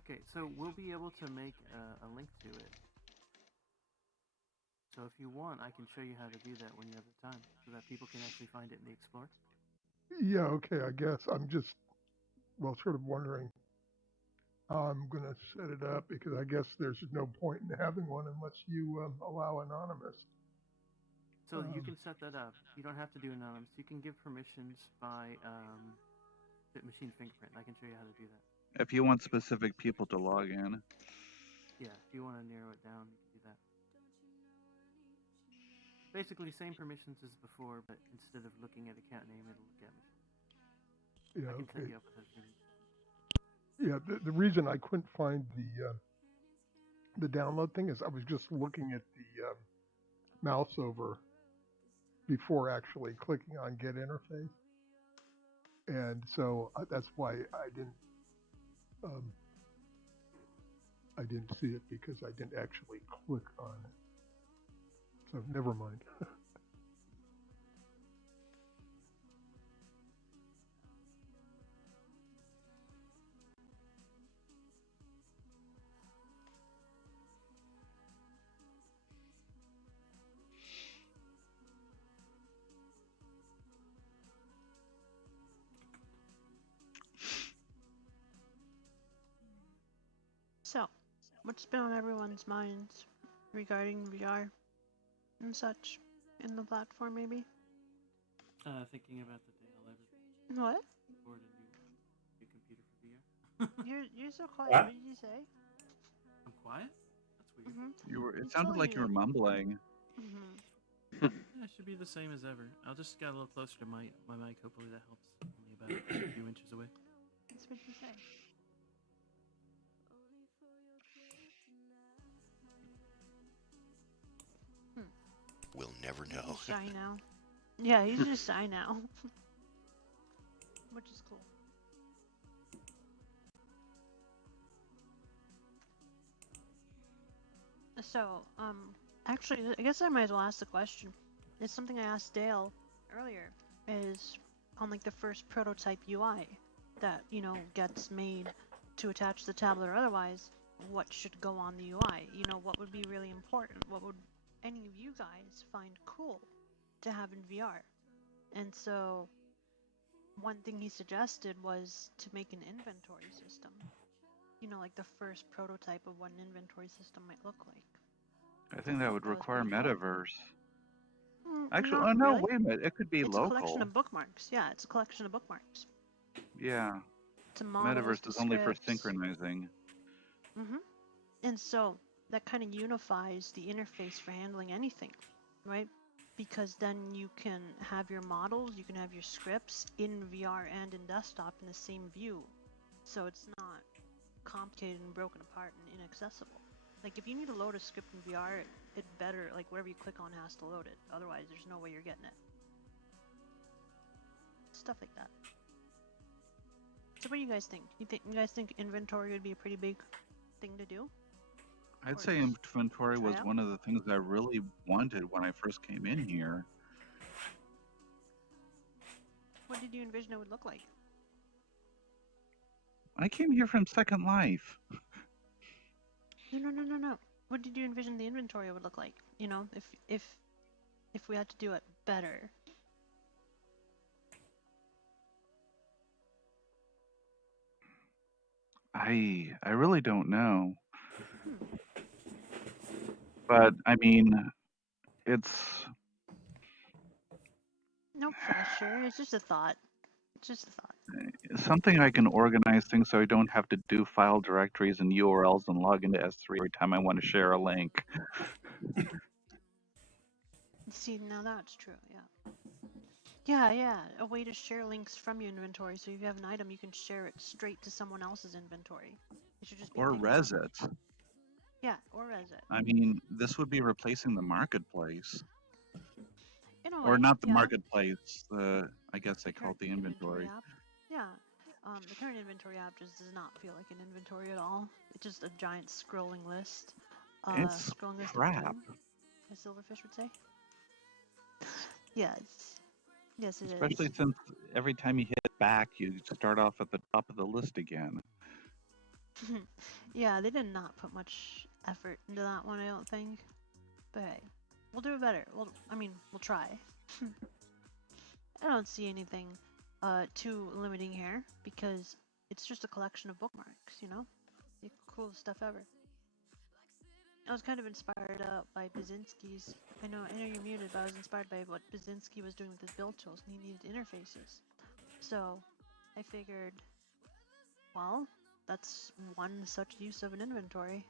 Okay, so we'll be able to make a link to it. So if you want, I can show you how to do that when you have the time, so that people can actually find it in the Explorer. Yeah, okay, I guess. I'm just, well, sort of wondering how I'm going to set it up, because I guess there's no point in having one unless you allow anonymous. So you can set that up. You don't have to do anonymous. You can give permissions by machine fingerprint. I can show you how to do that. If you want specific people to log in. Yeah, if you want to narrow it down, you can do that. Basically, same permissions as before, but instead of looking at account name, it'll look at machine. Yeah, I can set okay. you up with everything. Yeah, the reason I couldn't find the download thing is I was just looking at the mouse over before actually clicking on Get Interface, and so that's why I didn't see it, because I didn't actually click on it. So never mind. So, what's been on everyone's minds regarding VR and such in the platform, maybe? Thinking about the day I'll ever What? afford a new computer for VR. You're so quiet. What? What did you say? I'm quiet? That's weird. It sounded like you were mumbling. Yeah, it should be the same as ever. I'll just get a little closer to my mic. Hopefully that helps. Only about a few inches away. That's what you say. We'll never know. He's shy now. Yeah, he's just shy now. Which is cool. So, actually, I guess I might as well ask the question. It's something I asked Dale earlier, is on like the first prototype UI that, gets made to attach to the tablet or otherwise, what should go on the UI? What would be really important? What would any of you guys find cool to have in VR? And so one thing he suggested was to make an inventory system. Like the first prototype of what an inventory system might look like. I think that would require metaverse. Actually, Not no, really. wait a minute. It could be It's local. a collection of bookmarks. Yeah, it's a collection of bookmarks. Yeah. To models, Metaverse to is only for scripts. synchronizing. And so that kind of unifies the interface for handling anything, right? Because then you can have your models, you can have your scripts in VR and in desktop in the same view. So it's not complicated and broken apart and inaccessible. Like if you need to load a script in VR, it better, like whatever you click on has to load it. Otherwise, there's no way you're getting it. Stuff like that. So what do you guys think? You guys think inventory would be a pretty big thing to do? I'd say inventory was one of the things I really wanted when I first came in here. What did you envision it would look like? I came here from Second Life. No. What did you envision the inventory would look like? You know, if we had to do it better. I really don't know. But I mean, it's No pressure. It's just a thought. It's just a thought. something I can organize things so I don't have to do file directories and URLs and log into S3 every time I want to share a link. See, now that's true, yeah. Yeah, a way to share links from your inventory. So if you have an item, you can share it straight to someone else's inventory. It should just be Or ping res pong. it. Yeah, or res it. I mean, this would be replacing the marketplace. In a way, Or not the yeah. marketplace, I guess they call it the Current inventory. app. Yeah. The current inventory app just does not feel like an inventory at all. It's just a giant scrolling list. It's Scrolling list of crap. doom, as Silverfish would say. Yes. Yes, it Especially is. since every time you hit back, you start off at the top of the list again. Yeah, they did not put much effort into that one, I don't think. But hey, we'll do it better. We'll try. I don't see anything too limiting here because it's just a collection of bookmarks, you know? The coolest stuff ever. I was kind of inspired by Basinski's. I know you're muted, but I was inspired by what Basinski was doing with his build tools, and he needed interfaces. So I figured, well, that's one such use of an inventory.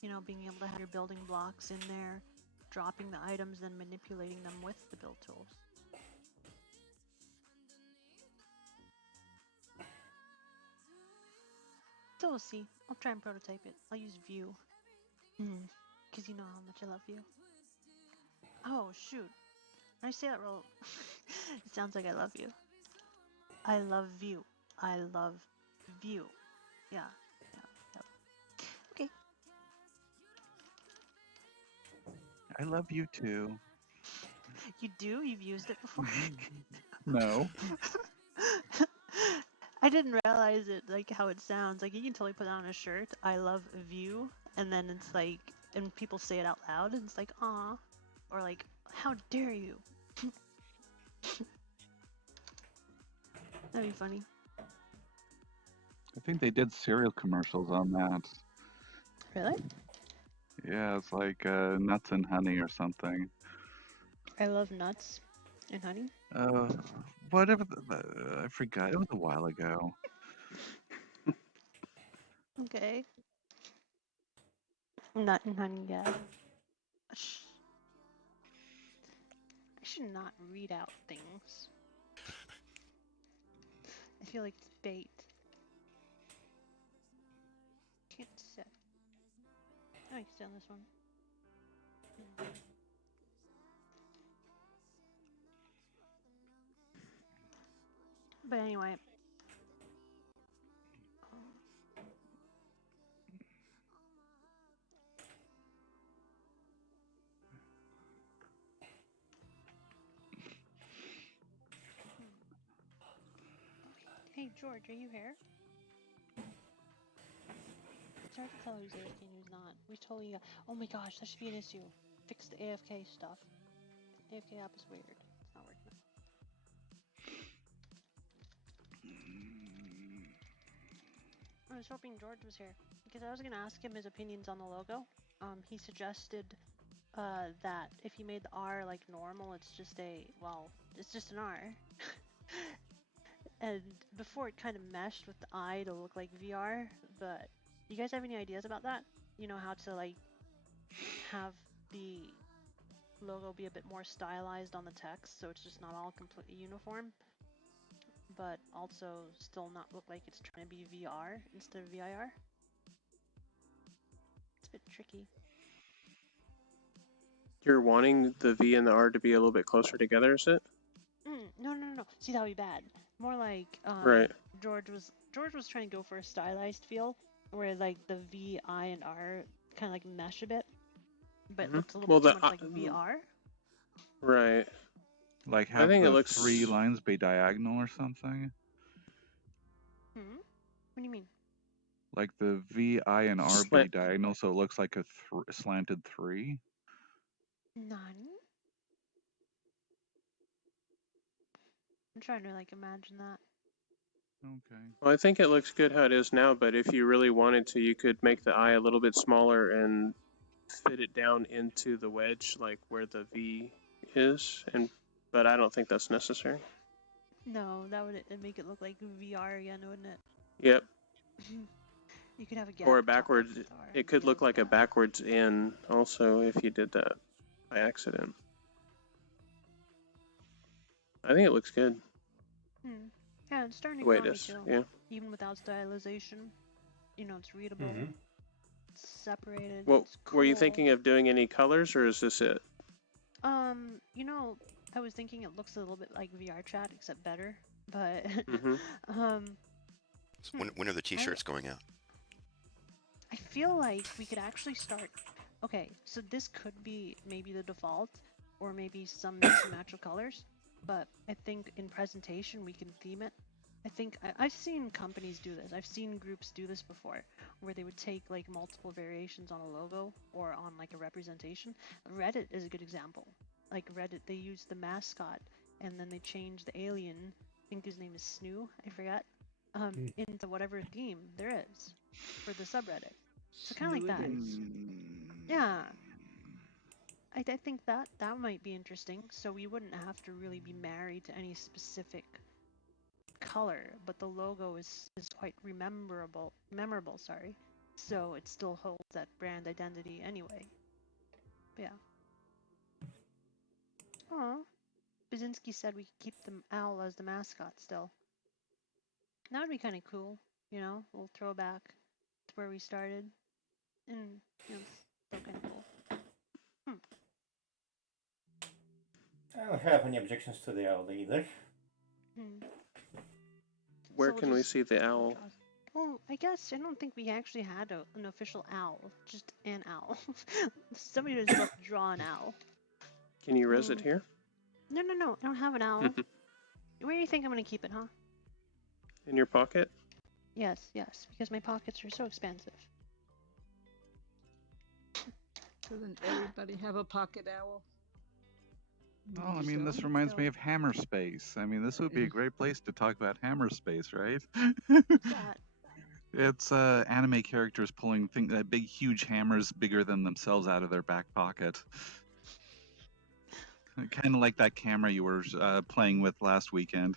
You know, being able to have your building blocks in there, dropping the items, then manipulating them with the build tools. So we'll see. I'll try and prototype it. I'll use Vue. Because you know how much I love Vue. Oh, shoot. When I say that real... it sounds like I love you. I love Vue. I love Vue. Yeah. Okay. I love you too. You do? You've used it before? No. I didn't realize it, like how it sounds. Like you can totally put it on a shirt. I love Vue, and then it's like, and people say it out loud, and it's like, aw, or like, how dare you? That'd be funny. I think they did cereal commercials on that. Really? Yeah, it's like nuts and honey or something. I love nuts and honey. Whatever. I forgot. It was a while ago. Okay. Nut and honey, yeah. I should not read out things. I feel like it's bait. Can't sit. Oh, I can sit on this one. But anyway. Hey, George, are you here? It's hard to tell who's AFK and who's not. We totally... oh my gosh, that should be an issue. Fix the AFK stuff. AFK app is weird. It's not working. I was hoping George was here because I was going to ask him his opinions on the logo. He suggested that if you made the R like normal, it's just an R. And before it kind of meshed with the I to look like VR, but you guys have any ideas about that? You know, how to like have the logo be a bit more stylized on the text so it's just not all completely uniform, but also still not look like it's trying to be VR instead of VIR? It's a bit tricky. You're wanting the V and the R to be a little bit closer together, is it? No. See, that would be bad. More like right. George was trying to go for a stylized feel, where like the V, I, and R kind of like mesh a bit, but it looks a little too much like VR. Right. Like I have think it the looks. 3 lines be diagonal or something? Hmm? What do you mean? Like the V, I, and R be Slant. diagonal so it looks like a slanted 3? Nani? I'm trying to like imagine that. Okay. Well, I think it looks good how it is now, but if you really wanted to, you could make the eye a little bit smaller and fit it down into the wedge, like where the V is. But I don't think that's necessary. No, that would make it look like VR again, wouldn't it? Yep. You could have a gap. Or a backwards. It could look like a backwards in also if you did that by accident. I think it looks good. Yeah, it's starting to The way grow it on me is. too. Yeah. Even without stylization, you know, it's readable. It's separated. Well, It's cool. were you thinking of doing any colors, or is this it? You know, I was thinking it looks a little bit like VR chat, except better. But, So when are the T-shirts going out? I feel like we could actually start. Okay, so this could be maybe the default, or maybe some mix and match of colors. But I think in presentation we can theme it. I think I've seen companies do this. I've seen groups do this before, where they would take like multiple variations on a logo or on like a representation. Reddit is a good example. Like Reddit, they use the mascot and then they change the alien. I think his name is Snoo. I forgot. Into whatever theme there is for the subreddit. So kind of like that. Yeah. I think that might be interesting. So we wouldn't have to really be married to any specific color, but the logo is quite memorable, sorry. So it still holds that brand identity anyway. But yeah. Aw. Basinski said we could keep the owl as the mascot still. That would be kind of cool, you know, a little throwback to where we started. And, you know, it's still kind of cool. I don't have any objections to the owl either. Where can we see the owl? Well, I guess I don't think we actually had an official owl, just an owl. Somebody just left to draw an owl. Can you res it here? No, I don't have an owl. Where do you think I'm gonna keep it, huh? In your pocket? Yes, because my pockets are so expensive. Doesn't everybody have a pocket owl? Well, I mean, this reminds me of Hammer Space. I mean, this would be a great place to talk about Hammer Space, right? What's that? It's anime characters pulling big, huge hammers bigger than themselves out of their back pocket. Kind of like that camera you were playing with last weekend.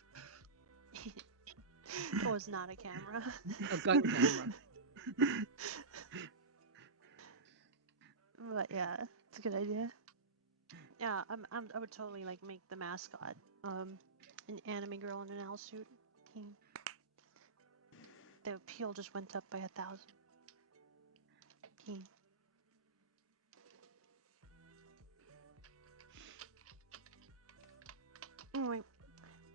It was not a camera. A gun camera. But yeah, it's a good idea. Yeah, I would totally like make the mascot an anime girl in an owl suit. The appeal just went up by 1,000. Anyway,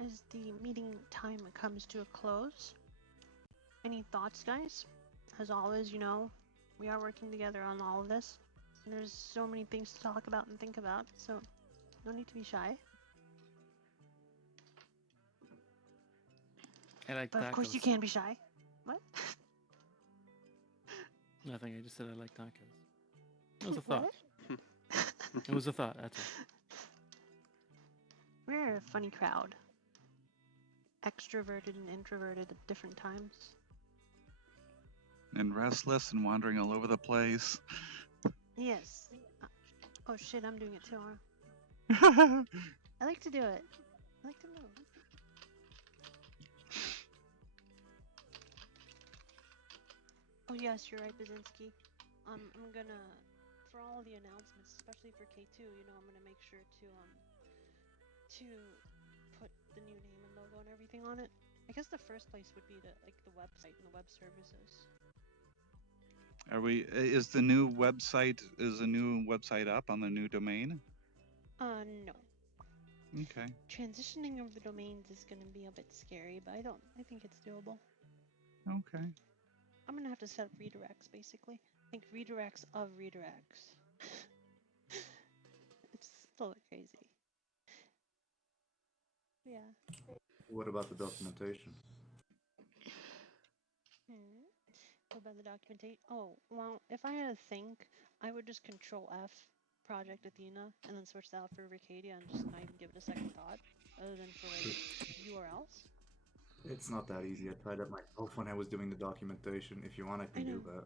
as the meeting time comes to a close, any thoughts, guys? As always, you know, we are working together on all of this. And there's so many things to talk about and think about, so no need to be shy. But of course you can be shy. What? Nothing. I just said I like tacos. It was a thought. It was a thought. That's all. We're a funny crowd. Extroverted and introverted at different times. And restless and wandering all over the place. Yes. Oh shit, I'm doing it too, huh? I like to do it. I like to move. Oh yes, you're right, Basinski. I'm gonna, for all the announcements, especially for K2, you know, I'm gonna make sure to put the new name and logo and everything on it. I guess the first place would be the website and the web services. Is a new website up on the new domain? No. Okay. Transitioning of the domains is gonna be a bit scary, but I think it's doable. Okay. I'm gonna have to set up redirects, basically. I think redirects of redirects. It's still a bit crazy. Yeah. What about the documentation? What about the documentation? Oh, well, if I had to think, I would just Control F Project Athena and then switch that out for Ricadia and just not even give it a second thought, other than for like URLs. It's not that easy. I tried that myself when I was doing the documentation. If you want, I can do that.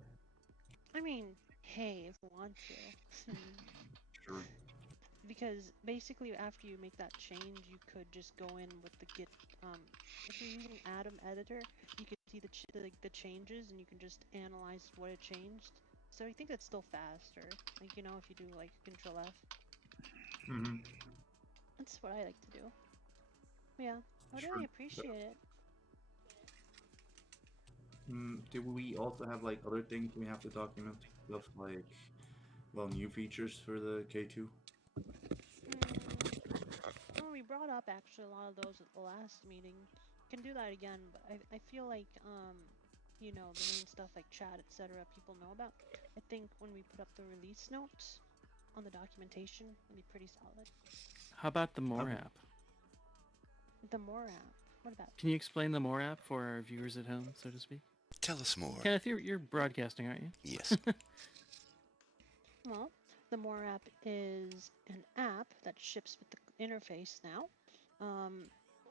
I mean, hey, if you want to. Sure. Because basically after you make that change, you could just go in with the Git, if you're using Atom Editor, you can see the changes and you can just analyze what it changed. So I think it's still faster, like, you know, if you do like Control F. Mm-hmm. That's what I like to do. Yeah, I would really appreciate it. Do we also have like other things we have to document? Stuff like, well, new features for the K2? Well, we brought up actually a lot of those at the last meeting. Can do that again, but I feel like you know, the main stuff like chat, etc. people know about. I think when we put up the release notes on the documentation, it'll be pretty solid. How about the More app? The More app. What about? Can you explain the More app for our viewers at home, so to speak? Tell us more. Kenneth, you're broadcasting, aren't you? Yes. Well, the More app is an app that ships with the interface now,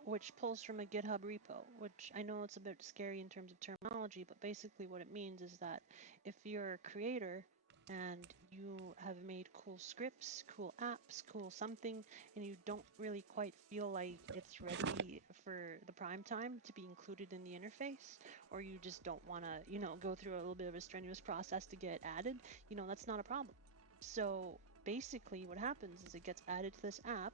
which pulls from a GitHub repo, which I know it's a bit scary in terms of terminology, but basically what it means is that if you're a creator and you have made cool scripts, cool apps, cool something, and you don't really quite feel like it's ready for the prime time to be included in the interface, or you just don't want to, you know, go through a little bit of a strenuous process to get added, you know, that's not a problem. So basically what happens is it gets added to this app,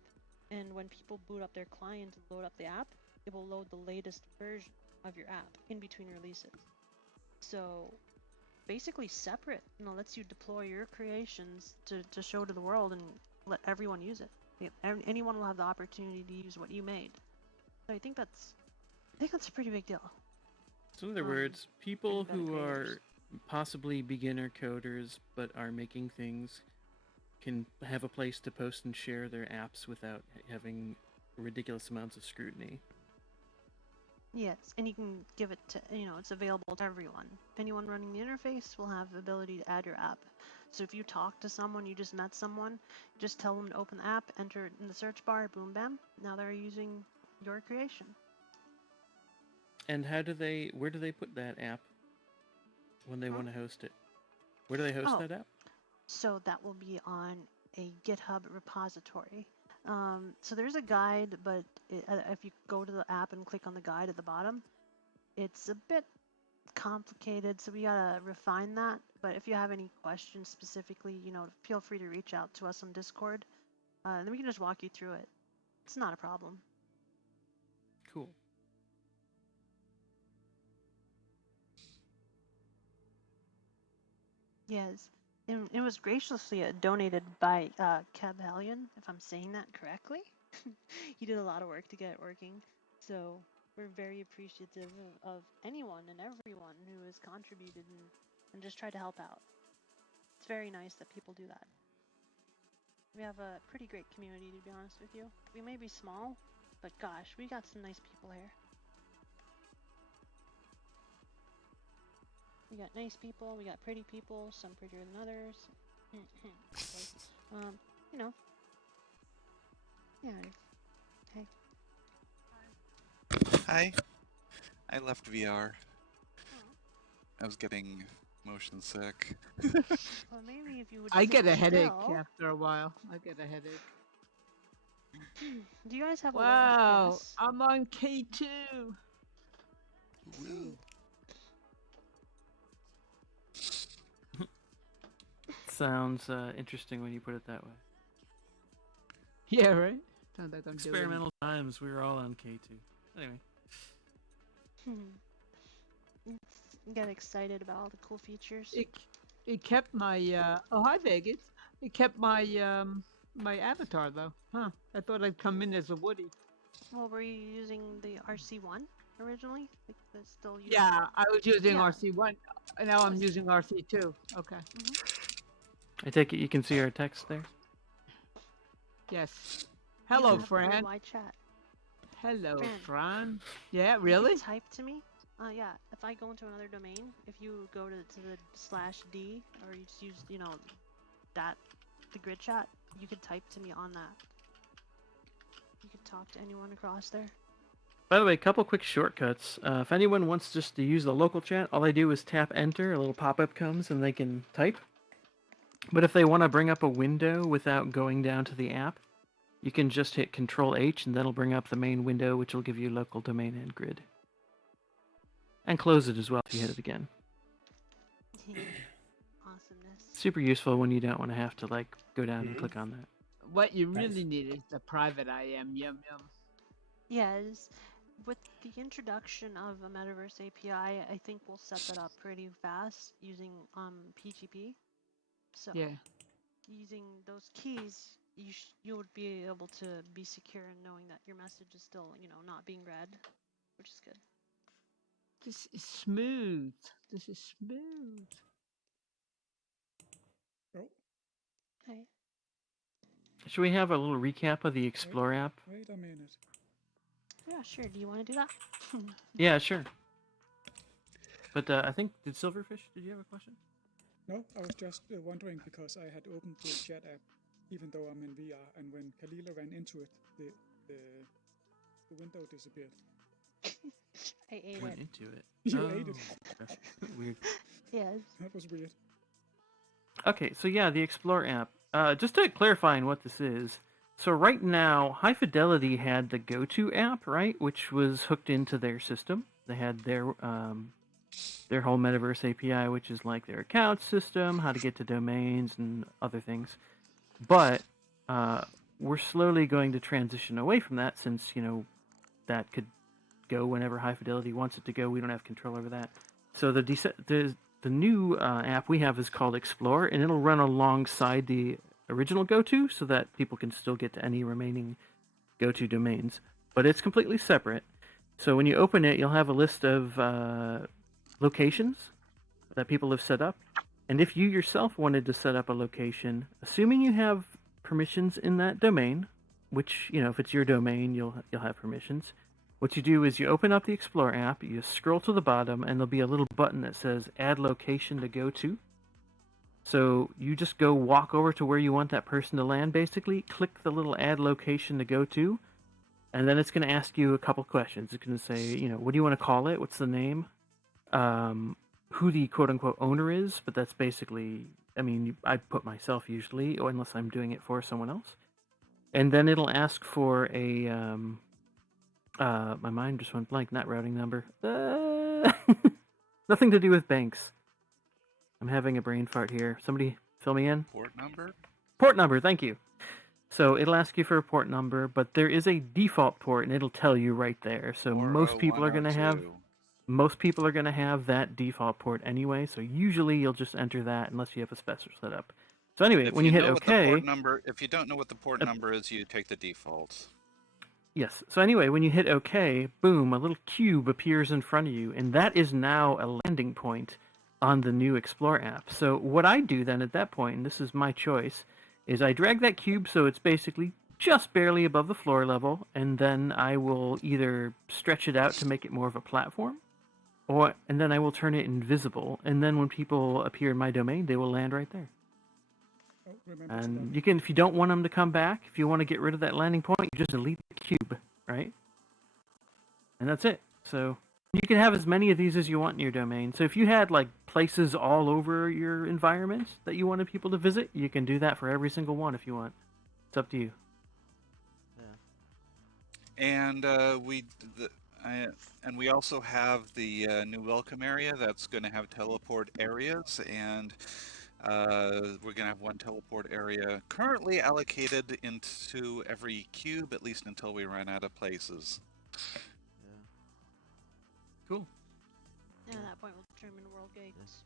and when people boot up their client and load up the app, it will load the latest version of your app in between releases. So basically separate, you know, lets you deploy your creations to show to the world and let everyone use it. Anyone will have the opportunity to use what you made. So I think that's a pretty big deal. So in other words, people who are possibly beginner coders but are making things can have a place to post and share their apps without having ridiculous amounts of scrutiny. Yes, and you can give it to, you know, it's available to everyone. Anyone running the interface will have the ability to add your app. So if you talk to someone, you just met someone, just tell them to open the app, enter it in the search bar, boom, bam. Now they're using your creation. And where do they put that app when they want to host it? Where do they host that app? So that will be on a GitHub repository. So there's a guide, but if you go to the app and click on the guide at the bottom, it's a bit complicated, so we gotta refine that. But if you have any questions specifically, you know, feel free to reach out to us on Discord. Then we can just walk you through it. It's not a problem. Cool. Yes. And it was graciously donated by Cabhalion, if I'm saying that correctly. He did a lot of work to get it working. So we're very appreciative of anyone and everyone who has contributed and just tried to help out. It's very nice that people do that. We have a pretty great community, to be honest with you. We may be small, but gosh, we got some nice people here. We got nice people, we got pretty people, some prettier than others. You know. Yeah. Hey. Hi. I left VR. I was getting motion sick. Well, maybe if you would. I get a headache after a while. I get a headache. Do you guys have wow, a FPS? I'm on K2. Woo. Sounds interesting when you put it that way. Yeah, right? Sounds like I'm Experimental times. We were all on K2. Anyway. Get excited about all the cool features. It kept my oh hi Vegas. It kept my my avatar though. Huh. I thought I'd come in as a Woody. Well, were you using the RC1 originally? Like, that's still using yeah, I was using RC1. Now I'm using RC2. Okay. I take it you can see our text there? Yes. Hello, Fran. Wide chat. Hello, Fran. Fran. Yeah, You really? can type to me. Yeah. If I go into another domain, if you go to the /d or you just use the grid chat, you can type to me on that. You can talk to anyone across there. By the way, a couple quick shortcuts. If anyone wants just to use the local chat, all they do is tap enter, a little pop-up comes, and they can type. But if they want to bring up a window without going down to the app, you can just hit Control H, and that'll bring up the main window, which will give you local domain and grid. And close it as well if you hit it again. Awesomeness. Super useful when you don't want to have to like go down and click on that. What you really need is the private IM. Yum yum. Yes. With the introduction of a Metaverse API, I think we'll set that up pretty fast using PGP. So yeah, using those keys, you would be able to be secure in knowing that your message is still, not being read, which is good. This is smooth. This is smooth. Oh. Hey. Should we have a little recap of the Explore app? Wait a minute. Yeah, sure. Do you want to do that? Yeah, sure. But I think, did Silverfish, did you have a question? No, I was just wondering because I had opened the chat app, even though I'm in VR, and when Kalila ran into it, the window disappeared. I ate Went it. into it. You ate it. Weird. Yes. That was weird. Okay, so yeah, the Explore app. Just to clarify what this is. So right now, High Fidelity had the GoTo app, right, which was hooked into their system. They had their whole Metaverse API, which is like their account system, how to get to domains, and other things. But we're slowly going to transition away from that, since that could go whenever High Fidelity wants it to go. We don't have control over that. So the new app we have is called Explore, and it'll run alongside the original GoTo, so that people can still get to any remaining GoTo domains. But it's completely separate. So when you open it, you'll have a list of locations that people have set up. And if you yourself wanted to set up a location, assuming you have permissions in that domain, which, if it's your domain, you'll have permissions. What you do is you open up the Explore app, you scroll to the bottom, and there'll be a little button that says Add Location to Go To. So you just go walk over to where you want that person to land, basically, click the little Add Location to Go To, and then it's going to ask you a couple questions. It's going to say, what do you want to call it? What's the name? Who the quote-unquote owner is, but that's basically, I put myself usually, or unless I'm doing it for someone else. And then it'll ask for a, my mind just went blank, not routing number. Nothing to do with banks. I'm having a brain fart here. Somebody fill me in. Port number? Port number, thank you. So it'll ask you for a port number, but there is a default port, and it'll tell you right there. So most people are going to have... Most people are going to have that default port anyway, so usually you'll just enter that unless you have a special setup. So anyway, when you hit OK... If you don't know what the port number is, you take the default. Yes. So anyway, when you hit OK, boom, a little cube appears in front of you, and that is now a landing point on the new Explore app. So what I do then at that point, and this is my choice, is I drag that cube so it's basically just barely above the floor level, and then I will either stretch it out to make it more of a platform, and then I will turn it invisible, and then when people appear in my domain, they will land right there. Oh, and you can, if you don't want them to come back, if you want to get rid of that landing point, you just delete the cube, right? And that's it. So you can have as many of these as you want in your domain. So if you had like places all over your environment that you wanted people to visit, you can do that for every single one if you want. It's up to you. Yeah. And we also have the new welcome area that's going to have teleport areas, and we're going to have one teleport area currently allocated into every cube, at least until we run out of places. Yeah. Cool. And at that point, we'll determine world gates.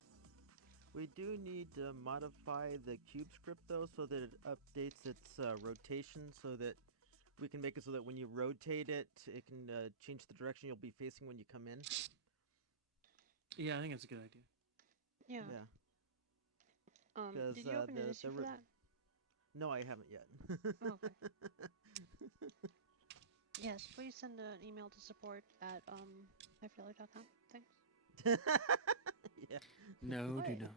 We do need to modify the cube script, though, so that it updates its rotation, so that we can make it so that when you rotate it, it can change the direction you'll be facing when you come in. Yeah, I think that's a good idea. Yeah. Did you open an issue for that? No, I haven't yet. Oh, okay. Yes, please send an email to support at hyperdaily.com. Thanks. Yeah. No, do Hey. not.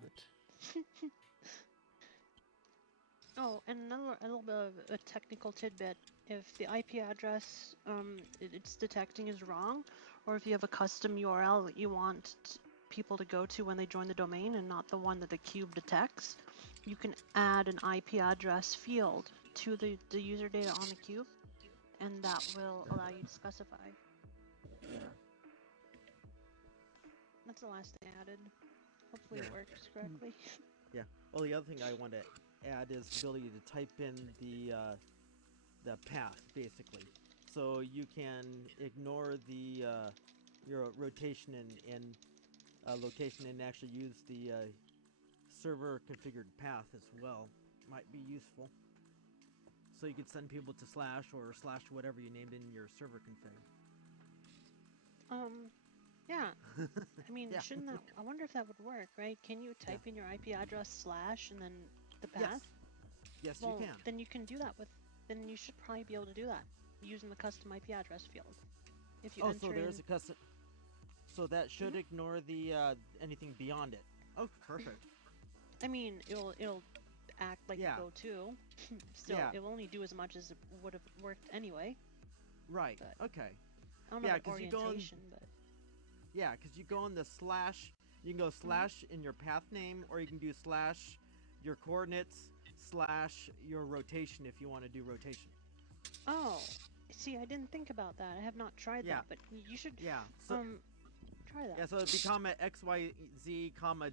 Oh, and a little bit of a technical tidbit. If the IP address it's detecting is wrong, or if you have a custom URL that you want people to go to when they join the domain and not the one that the cube detects, you can add an IP address field to the user data on the cube, and that will allow you to specify. Yeah. That's the last thing I added. Hopefully it works correctly. Yeah. Well, the other thing I want to add is the ability to type in the path, basically. So you can ignore the your rotation and location and actually use the server configured path as well. Might be useful. So you could send people to slash or slash whatever you named in your server config. Yeah. I mean, Yeah. shouldn't that? I wonder if that would work, right? Can you type in your IP address slash and then the path? Yes, well, you can. Then you can do that with. Then you should probably be able to do that using the custom IP address field. If you enter so there in, is a custom. So that should ignore the anything beyond it. Oh, perfect. I mean, it'll act like a go-to. Still, it will only do as much as it would have worked anyway. Right. But okay. I don't know about orientation, but yeah, because you go in the slash. You can go slash in your path name, or you can do slash your coordinates slash your rotation if you want to do rotation. Oh, see, I didn't think about that. I have not tried that, but you should. Yeah. So, try that. Yeah. So it'd be comma XYZ comma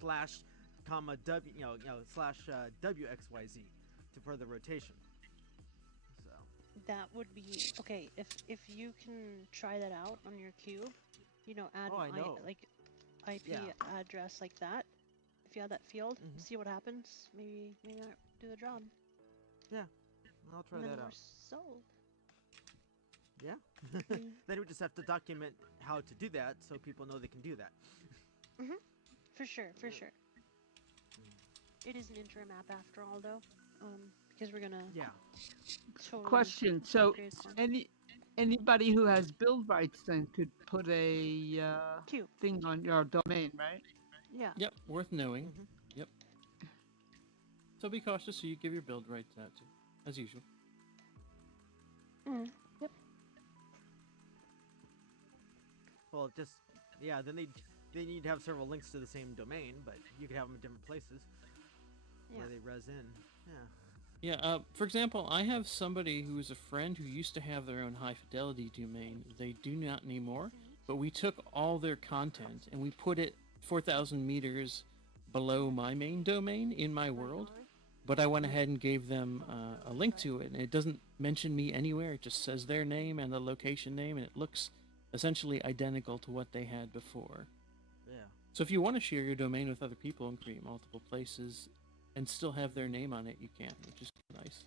slash comma W slash WXYZ for the rotation. So that would be okay if you can try that out on your cube. Add like IP address like that. If you add that field, see what happens. Maybe that do the job. Yeah, I'll try that out. Sold. Yeah. Then we just have to document how to do that so people know they can do that. For sure. It is an interim app after all, though, because we're gonna. Totally Question. So anybody who has build rights then could put a thing on your domain, right? Yeah. Yep, worth knowing. Yep. So be cautious so you give your build rights out too, as usual. Yep. Well, then they need to have several links to the same domain, but you could have them in different places where they res in. Yeah. Yeah, for example, I have somebody who is a friend who used to have their own high fidelity domain. They do not anymore, but we took all their content and we put it 4,000 meters below my main domain in my world. But I went ahead and gave them a link to it, and it doesn't mention me anywhere. It just says their name and the location name, and it looks essentially identical to what they had before. Yeah. So if you want to share your domain with other people and create multiple places and still have their name on it, you can, which is nice.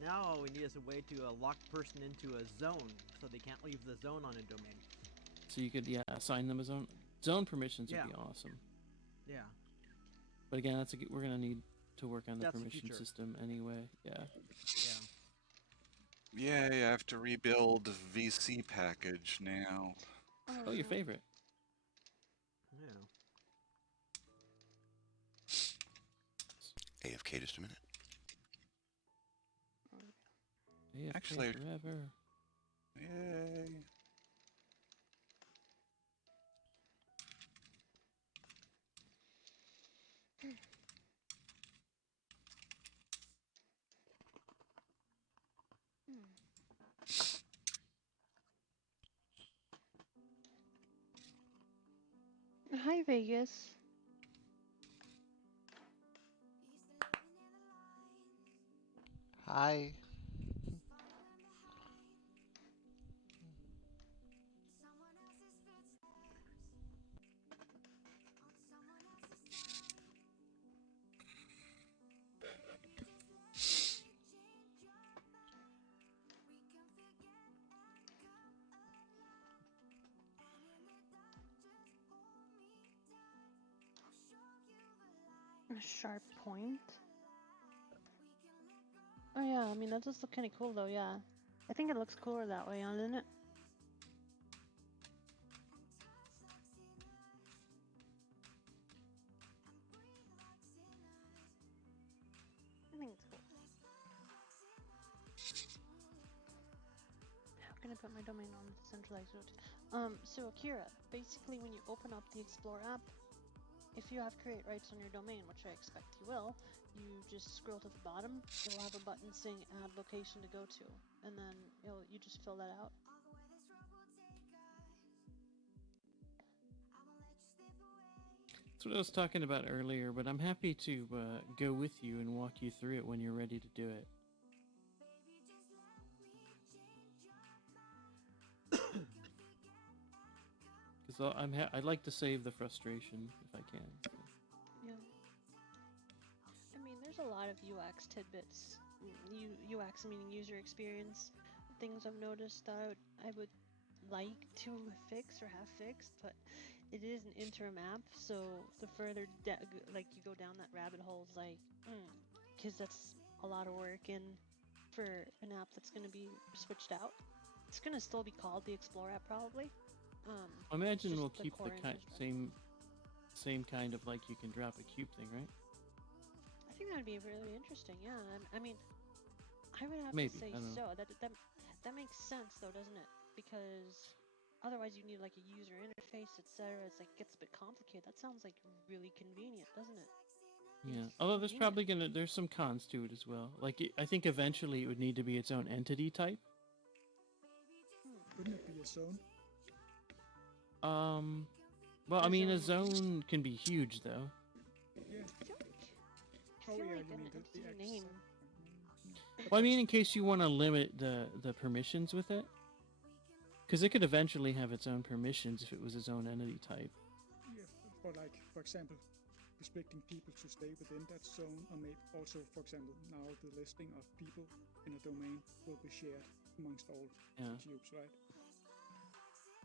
Now all we need is a way to lock person into a zone so they can't leave the zone on a domain. So you could, assign them a zone permissions would be awesome. Yeah. But again, we're gonna need to work on the permission system anyway. Yeah, I have to rebuild VC package now. Oh, your favorite. Yeah. AFK just a minute. AFK Actually, forever. Yay. Hi, Vegas. Hi. A sharp point. Oh yeah, I mean that does look kind of cool though. Yeah, I think it looks cooler that way, doesn't it? I think it's cool. How can I put my domain on the centralized route? So Akira, basically when you open up the Explore app, if you have create rights on your domain, which I expect you will, you just scroll to the bottom, it will have a button saying add location to go to, and then you just fill that out. That's what I was talking about earlier, but I'm happy to go with you and walk you through it when you're ready to do it. Because I'd like to save the frustration if I can. So. Yeah. I mean, there's a lot of UX tidbits. UX meaning user experience. Things I've noticed that I would like to fix or have fixed, but it is an interim app, so the further like you go down that rabbit hole, it's like, because that's a lot of work, and for an app that's going to be switched out, it's going to still be called the Explore app probably. I imagine we'll keep the same kind of like you can drop a cube thing, right? I think that would be really interesting. Yeah, I mean, I would have Maybe, to say so. That makes sense though, doesn't it? Because otherwise you need like a user interface, etc. It's like gets a bit complicated. That sounds like really convenient, doesn't it? Yeah. Although there's some cons to it as well. Like I think eventually it would need to be its own entity type. Wouldn't it be a zone? Well, I mean, a zone can be huge though. Yeah. I feel like an entity name. Well, I mean, in case you want to limit the permissions with it, because it could eventually have its own permissions if it was its own entity type. Yeah, for example, restricting people to stay within that zone, or maybe also, for example, now the listing of people in a domain will be shared amongst all cubes, right?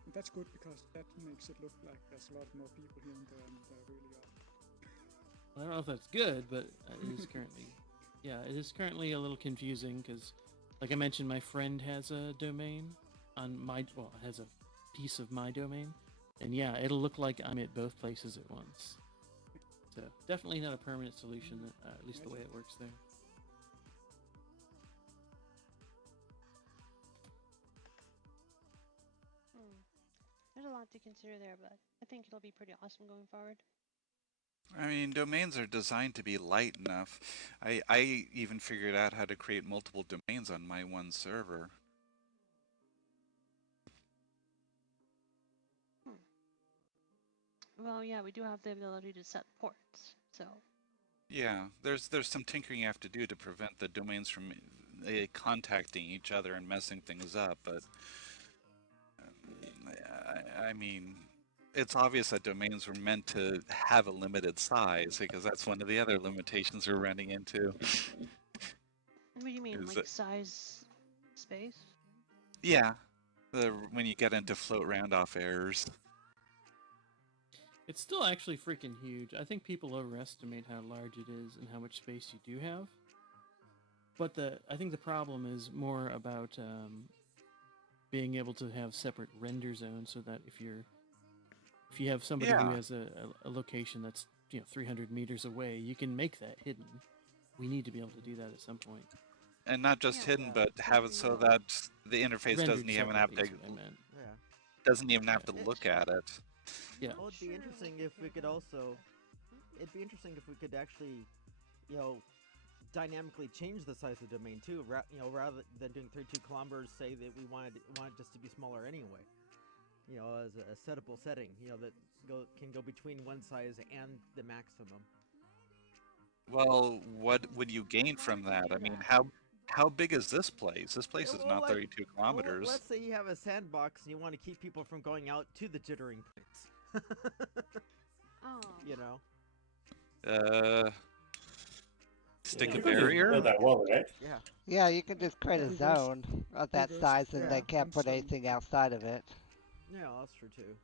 And that's good because that makes it look like there's a lot more people here than there really are. I don't know if that's good, but it is currently, it is currently a little confusing because, like I mentioned, my friend has a domain on has a piece of my domain, and it'll look like I'm at both places at once. So definitely not a permanent solution, at least the way it works there. There's a lot to consider there, but I think it'll be pretty awesome going forward. I mean, domains are designed to be light enough. I even figured out how to create multiple domains on my one server. Well, yeah, we do have the ability to set ports, so. Yeah, there's some tinkering you have to do to prevent the domains from contacting each other and messing things up, but I mean, it's obvious that domains were meant to have a limited size because that's one of the other limitations we're running into. What do you mean, like size, space? Yeah, when you get into float round-off errors. It's still actually freaking huge. I think people overestimate how large it is and how much space you do have. But I think the problem is more about being able to have separate render zones, so that if you have somebody who has a location that's 300 meters away, you can make that hidden. We need to be able to do that at some point. And not just hidden, but have it so that the interface doesn't even have to look at it. Yeah. Well, it'd be interesting if we could also. It'd be interesting if we could actually, dynamically change the size of the domain too. Rather than doing 32 kilometers, say that we wanted just to be smaller anyway. As a settable setting, that can go between one size and the maximum. Well, what would you gain from that? I mean, how big is this place? This place is not 32 kilometers. Let's say you have a sandbox and you want to keep people from going out to the jittering points. Stick a barrier? That wall, right? Yeah. Yeah, you can just create a zone of that size and they can't put anything outside of it. Yeah, that's true too.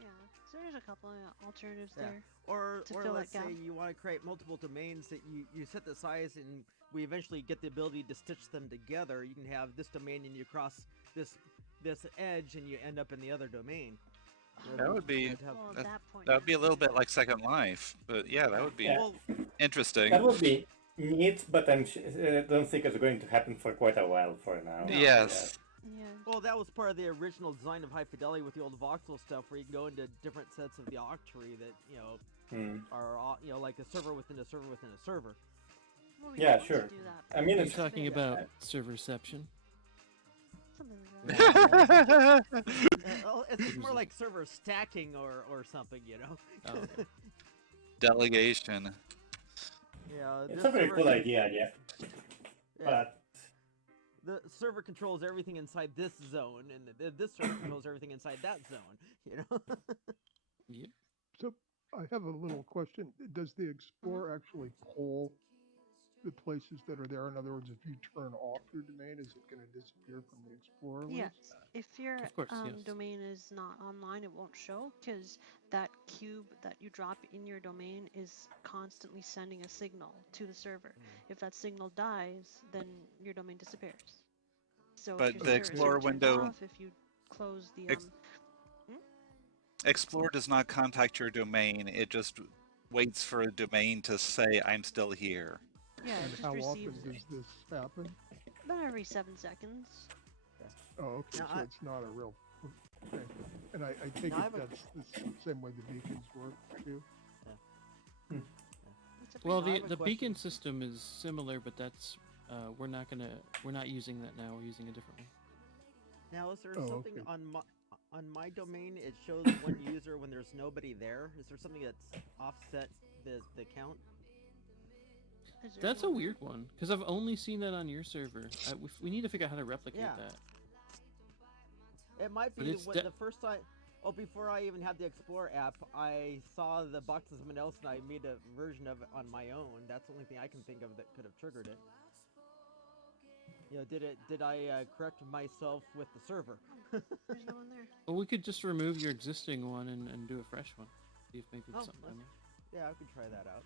Yeah, so there's a couple of alternatives Yeah. there. Or to fill let's that gap. say you want to create multiple domains that you set the size and we eventually get the ability to stitch them together. You can have this domain and you cross this edge and you end up in the other domain. That would be that would be a little bit like Second Life, but yeah, that would be interesting. That would be neat, but I don't think it's going to happen for quite a while for now. No. Yes. Yeah. Well, that was part of the original design of High Fidelity with the old voxel stuff, where you can go into different sets of the octree that are like a server within a server within a server. Well, yeah, sure. I mean, you're talking about serverception. It's more like server stacking or something, you know. Oh, okay. Delegation. Yeah, it's a very cool idea, yeah. But the server controls everything inside this zone, and this server controls everything inside that zone. You know. Yep. So I have a little question. Does the Explorer actually pull the places that are there? In other words, if you turn off your domain, is it going to disappear from the Explorer list? Yes. If your yes. domain is not online, it won't show because that cube that you drop in your domain is constantly sending a signal to the server. If that signal dies, then your domain disappears. So But if the your Explorer server turns window, off, if you close the Explorer does not contact your domain. It just waits for a domain to say, "I'm still here." Yeah, And it just how receives often does this happen? about every 7 seconds. Oh, okay. Now So it's not a real thing. And I take Now I it have a- that's the same way the beacons work too. Well, I have a the question. beacon system is similar, but that's we're not using that now. We're using a different one. Now, is there Oh, something okay. on my domain? It shows one user when there's nobody there. Is there something that's offset the count? That's a weird one because I've only seen that on your server. We need to figure out how to replicate Yeah. that. It might But be it's the first time. Oh, before I even had the Explorer app, I saw the box of someone else, and I made a version of it on my own. That's the only thing I can think of that could have triggered it. You know, did I correct myself with the server? There's no one there. Well, we could just remove your existing one and do a fresh one. See if maybe it's something. Yeah, I could try that out.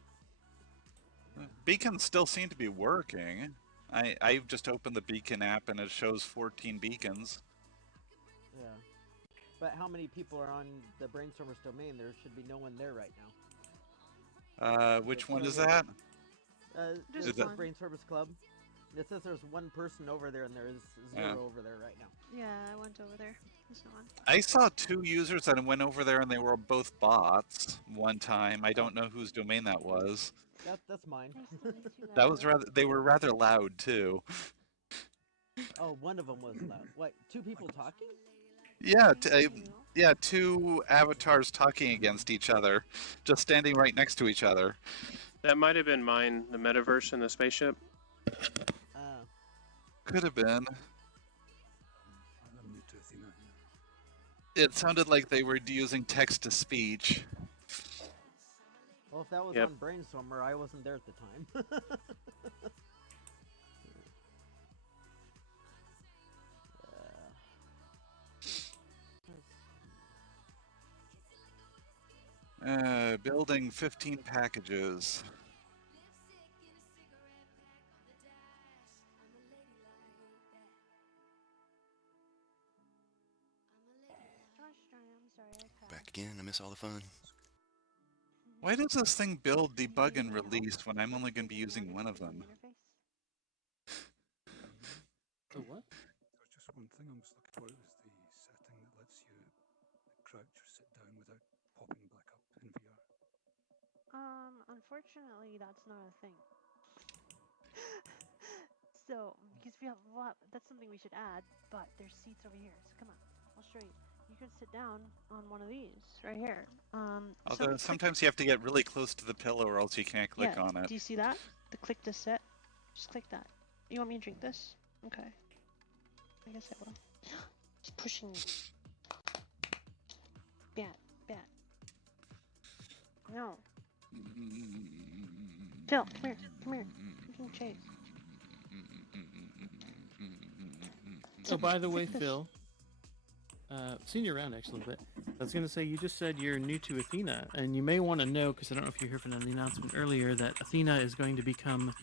Beacons still seem to be working. I've just opened the Beacon app and it shows 14 beacons. Yeah. But how many people are on the Brainstormers domain? There should be no one there right now. Which It's one is showing that? This Is is it- Brainstormers Club. It says there's one person over there, and there is zero over there right now. Yeah, I went over there. There's no one. I saw 2 users and I went over there and they were both bots one time. I don't know whose domain that was. That's mine. That was they were rather loud too. Oh, one of them was loud. What? 2 people talking? Yeah, yeah, 2 avatars talking against each other, just standing right next to each other. That might have been mine, the metaverse and the spaceship. Could have been. It sounded like they were using text to speech. Well, if that was Yep. on Brainstormer, I wasn't there at the time. Building 15 packages. Back again. I miss all the fun. Why does this thing build, debug, and release when I'm only going to be using one of them? The what? There's just one thing I was looking for. It was the setting that lets you crouch or sit down without popping back up in VR. Unfortunately, that's not a thing. So, because that's something we should add, but there's seats over here. So come on, I'll show you. You can sit down on one of these right here. Although sometimes you have to get really close to the pillow or else you can't click on it. Do you see that? The click to sit. Just click that. You want me to drink this? Okay. I guess I will. He's pushing me. Bat. No. Phil, come here. You can chase. Oh, by the way, Phil, seen you around actually a little bit. I was going to say, you just said you're new to Athena, and you may want to know, because I don't know if you heard from the announcement earlier, that Athena is going to become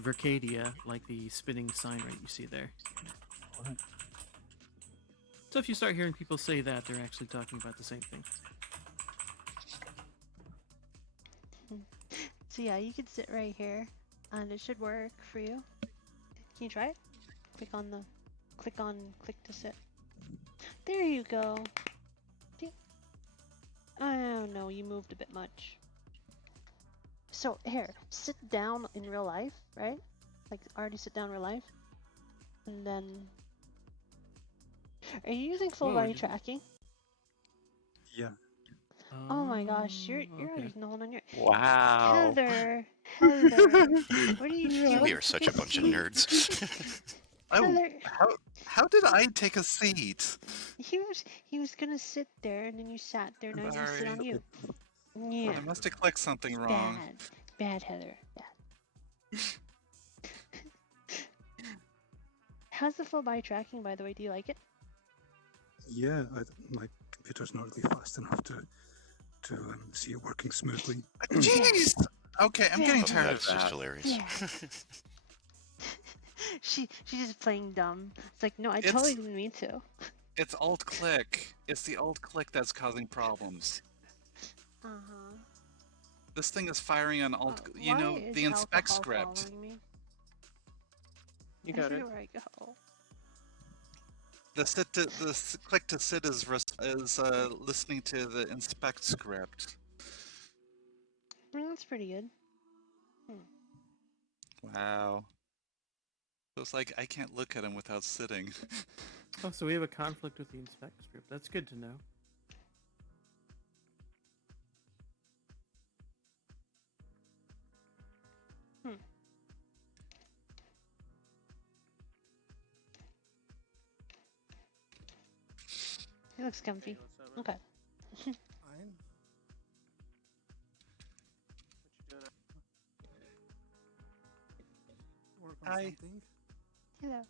Vercadia, like the spinning sign right you see there. Alright. So if you start hearing people say that, they're actually talking about the same thing. So yeah, you can sit right here, and it should work for you. Can you try it? Click to sit. There you go. Oh no, you moved a bit much. So here, sit down in real life, right? Like already sit down in real life. And then... Are you using full body tracking? Yeah. Oh my gosh, you're Okay. using the whole on your... Wow. Heather! What are you doing? We are such a bunch of nerds. Heather! How did I take a seat? He was gonna sit there, and then you sat there. Now he's gonna sit Sorry. on you. Yeah. I must have clicked something wrong. Bad Heather. Bad. How's the full body tracking, by the way? Do you like it? Yeah, my computer's not really fast enough to see it working smoothly. Jeez! Okay, I'm getting tired of That's just that. hilarious. Yeah. she's just playing dumb. It's like, no, I totally didn't mean to. It's alt-click. It's the alt-click that's causing problems. Uh-huh. This thing is firing on alt... you Why know, is the inspect alcohol script. following me? You got I it. forget where I go. The click to sit is listening to the inspect script. That's pretty good. Wow. So it's like I can't look at him without sitting. Oh, so we have a conflict with the inspect script. That's good to know. He looks comfy. Okay. Work on Hi. something. Hello.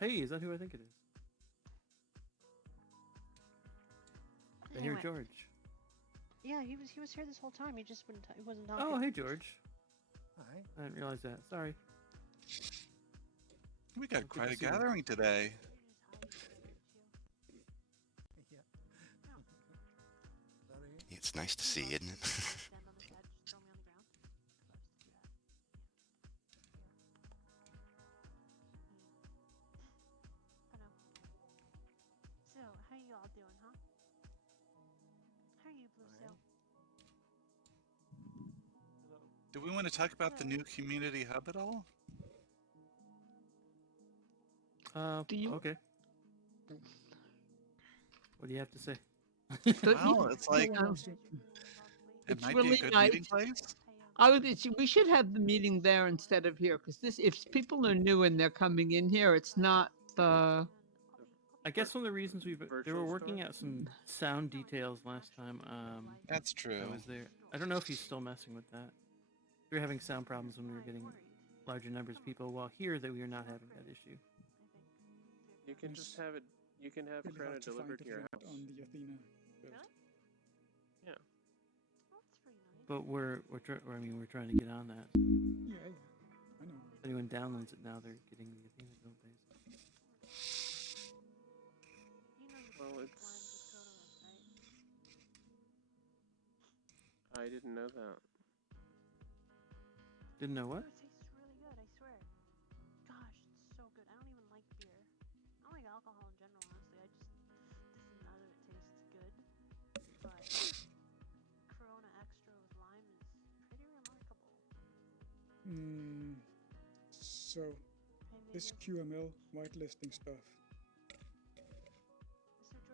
Hey, is that who I think it is? I hear Anyway. George. Yeah, he was here this whole time. He just he wasn't talking. Oh, hey, George. Hi. I didn't realize that. Sorry. We got quite a see you. gathering today. Yeah. It's nice to see, isn't it? So, how you all doing, huh? How are you, Blue Sail? Do we want to talk about the new community hub at all? Okay. What do you have to say? Well, it's like it might be a good meeting place. We should have the meeting there instead of here, because if people are new and they're coming in here, it's not the. I guess one of the reasons they were working out some sound details last time. That's true. I was there. I don't know if he's still messing with that. We were having sound problems when we were getting larger numbers of people, while here that we are not having that issue. You can just have it. You can have Really Krona hard to delivered find to your it house. on the Athena build. Yeah. But we're trying to get on that. Yeah, I know. If anyone downloads it now, they're getting the Athena build base. Well, it's. I didn't know that. Didn't know what? It tastes really good, I swear. Gosh, it's so good. I don't even like beer. I don't like alcohol in general, honestly. None of it tastes good. But Corona Extra with lime is pretty remarkable. So, this QML whitelisting stuff.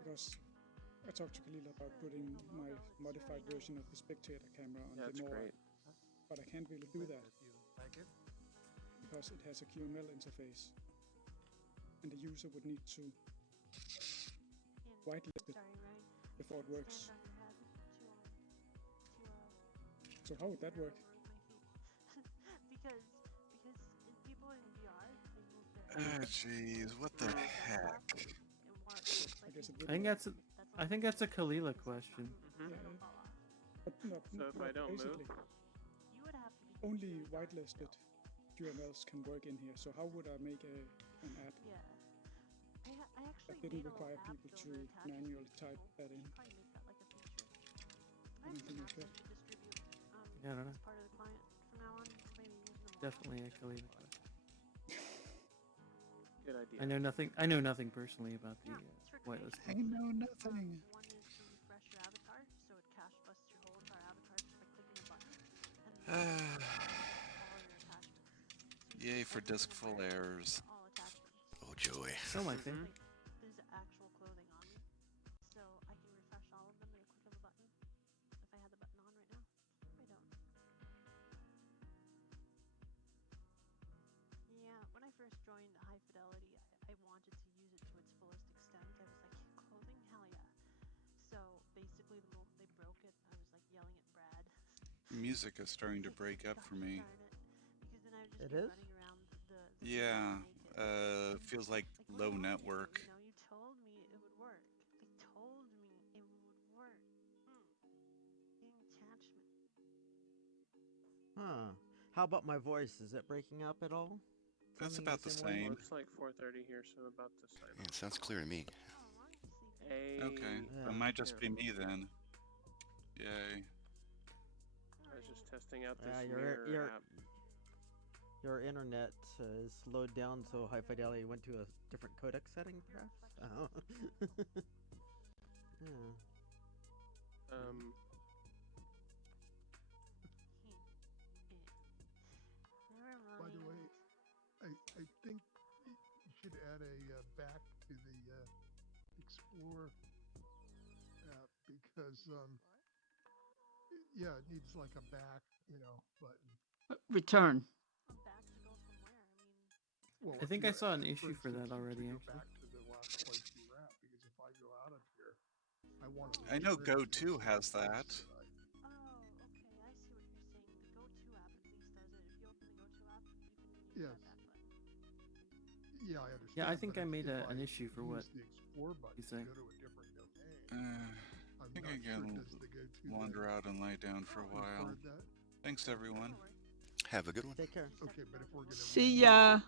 Because I talked to Khalil about putting my modified version of the spectator camera on the That's Mora, great. but I can't really do that You like it? because it has a QML interface, and the user would need to whitelist it before it works. So how would that work? because people in VR, they move their Ah, jeez, what the heck? it works. I guess it I think would. that's I think that's a Kalila question. Mm-hmm. So if I but don't move, only whitelisted UMLs can work in here. So how would I make an ad that didn't require people to manually type that in? I don't think I could. Yeah, I don't know. Definitely a Kalila question. Good idea. I know nothing personally about the whitelist. I know nothing. One is to refresh your avatar, so it cache busts your whole entire avatar just by clicking a button. And all your attachments. Yay for disk-full errors. All attachments. Oh joy. So my thing. Like, there's actual clothing on me, so I can refresh all of them with a click of a button. If I had the button on right now, I don't. Yeah, when I first joined High Fidelity, I wanted to use it to its fullest extent. I was like, clothing? Hell yeah. So basically, the moment they broke it, I was like yelling at Brad. Music is starting to break up for me. Because then I would just It be is? running around the Yeah, feels like low network. You know, you told me it would work. They told me it would work. Attachment. Huh. How about my voice? Is it breaking up at all? That's Sounding about the way? same. Well, it's like 4:30 here, so I'm about to sign Yeah, off. it sounds clear to me. Okay, Yeah. it might just be me then. Yay. I was just testing out this your mirror app. your internet is slowed down, so High Fidelity went to a different codec setting, perhaps. Oh. Yeah. By the way, I think you should add a back to the Explore app because yeah, it needs like a back, button. Return. Well, I think I saw an issue for that already. Go Actually. back to the last place you were at because if I go out of here, I want to. I know Go2 has that. Yes. Yeah, I understand. Yeah, I think I made an issue for what the Explore button you say. to go to a different domain. I think I can wander out and lie down for a while. Thanks, everyone. Have a good one. Take care. Okay, but if we're gonna See ya.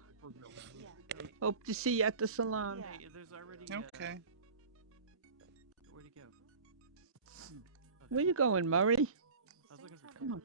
Hope to see you at the salon. Hey, there's already. Okay. Where'd he go? Where you going, Murray? I was looking for. Come on.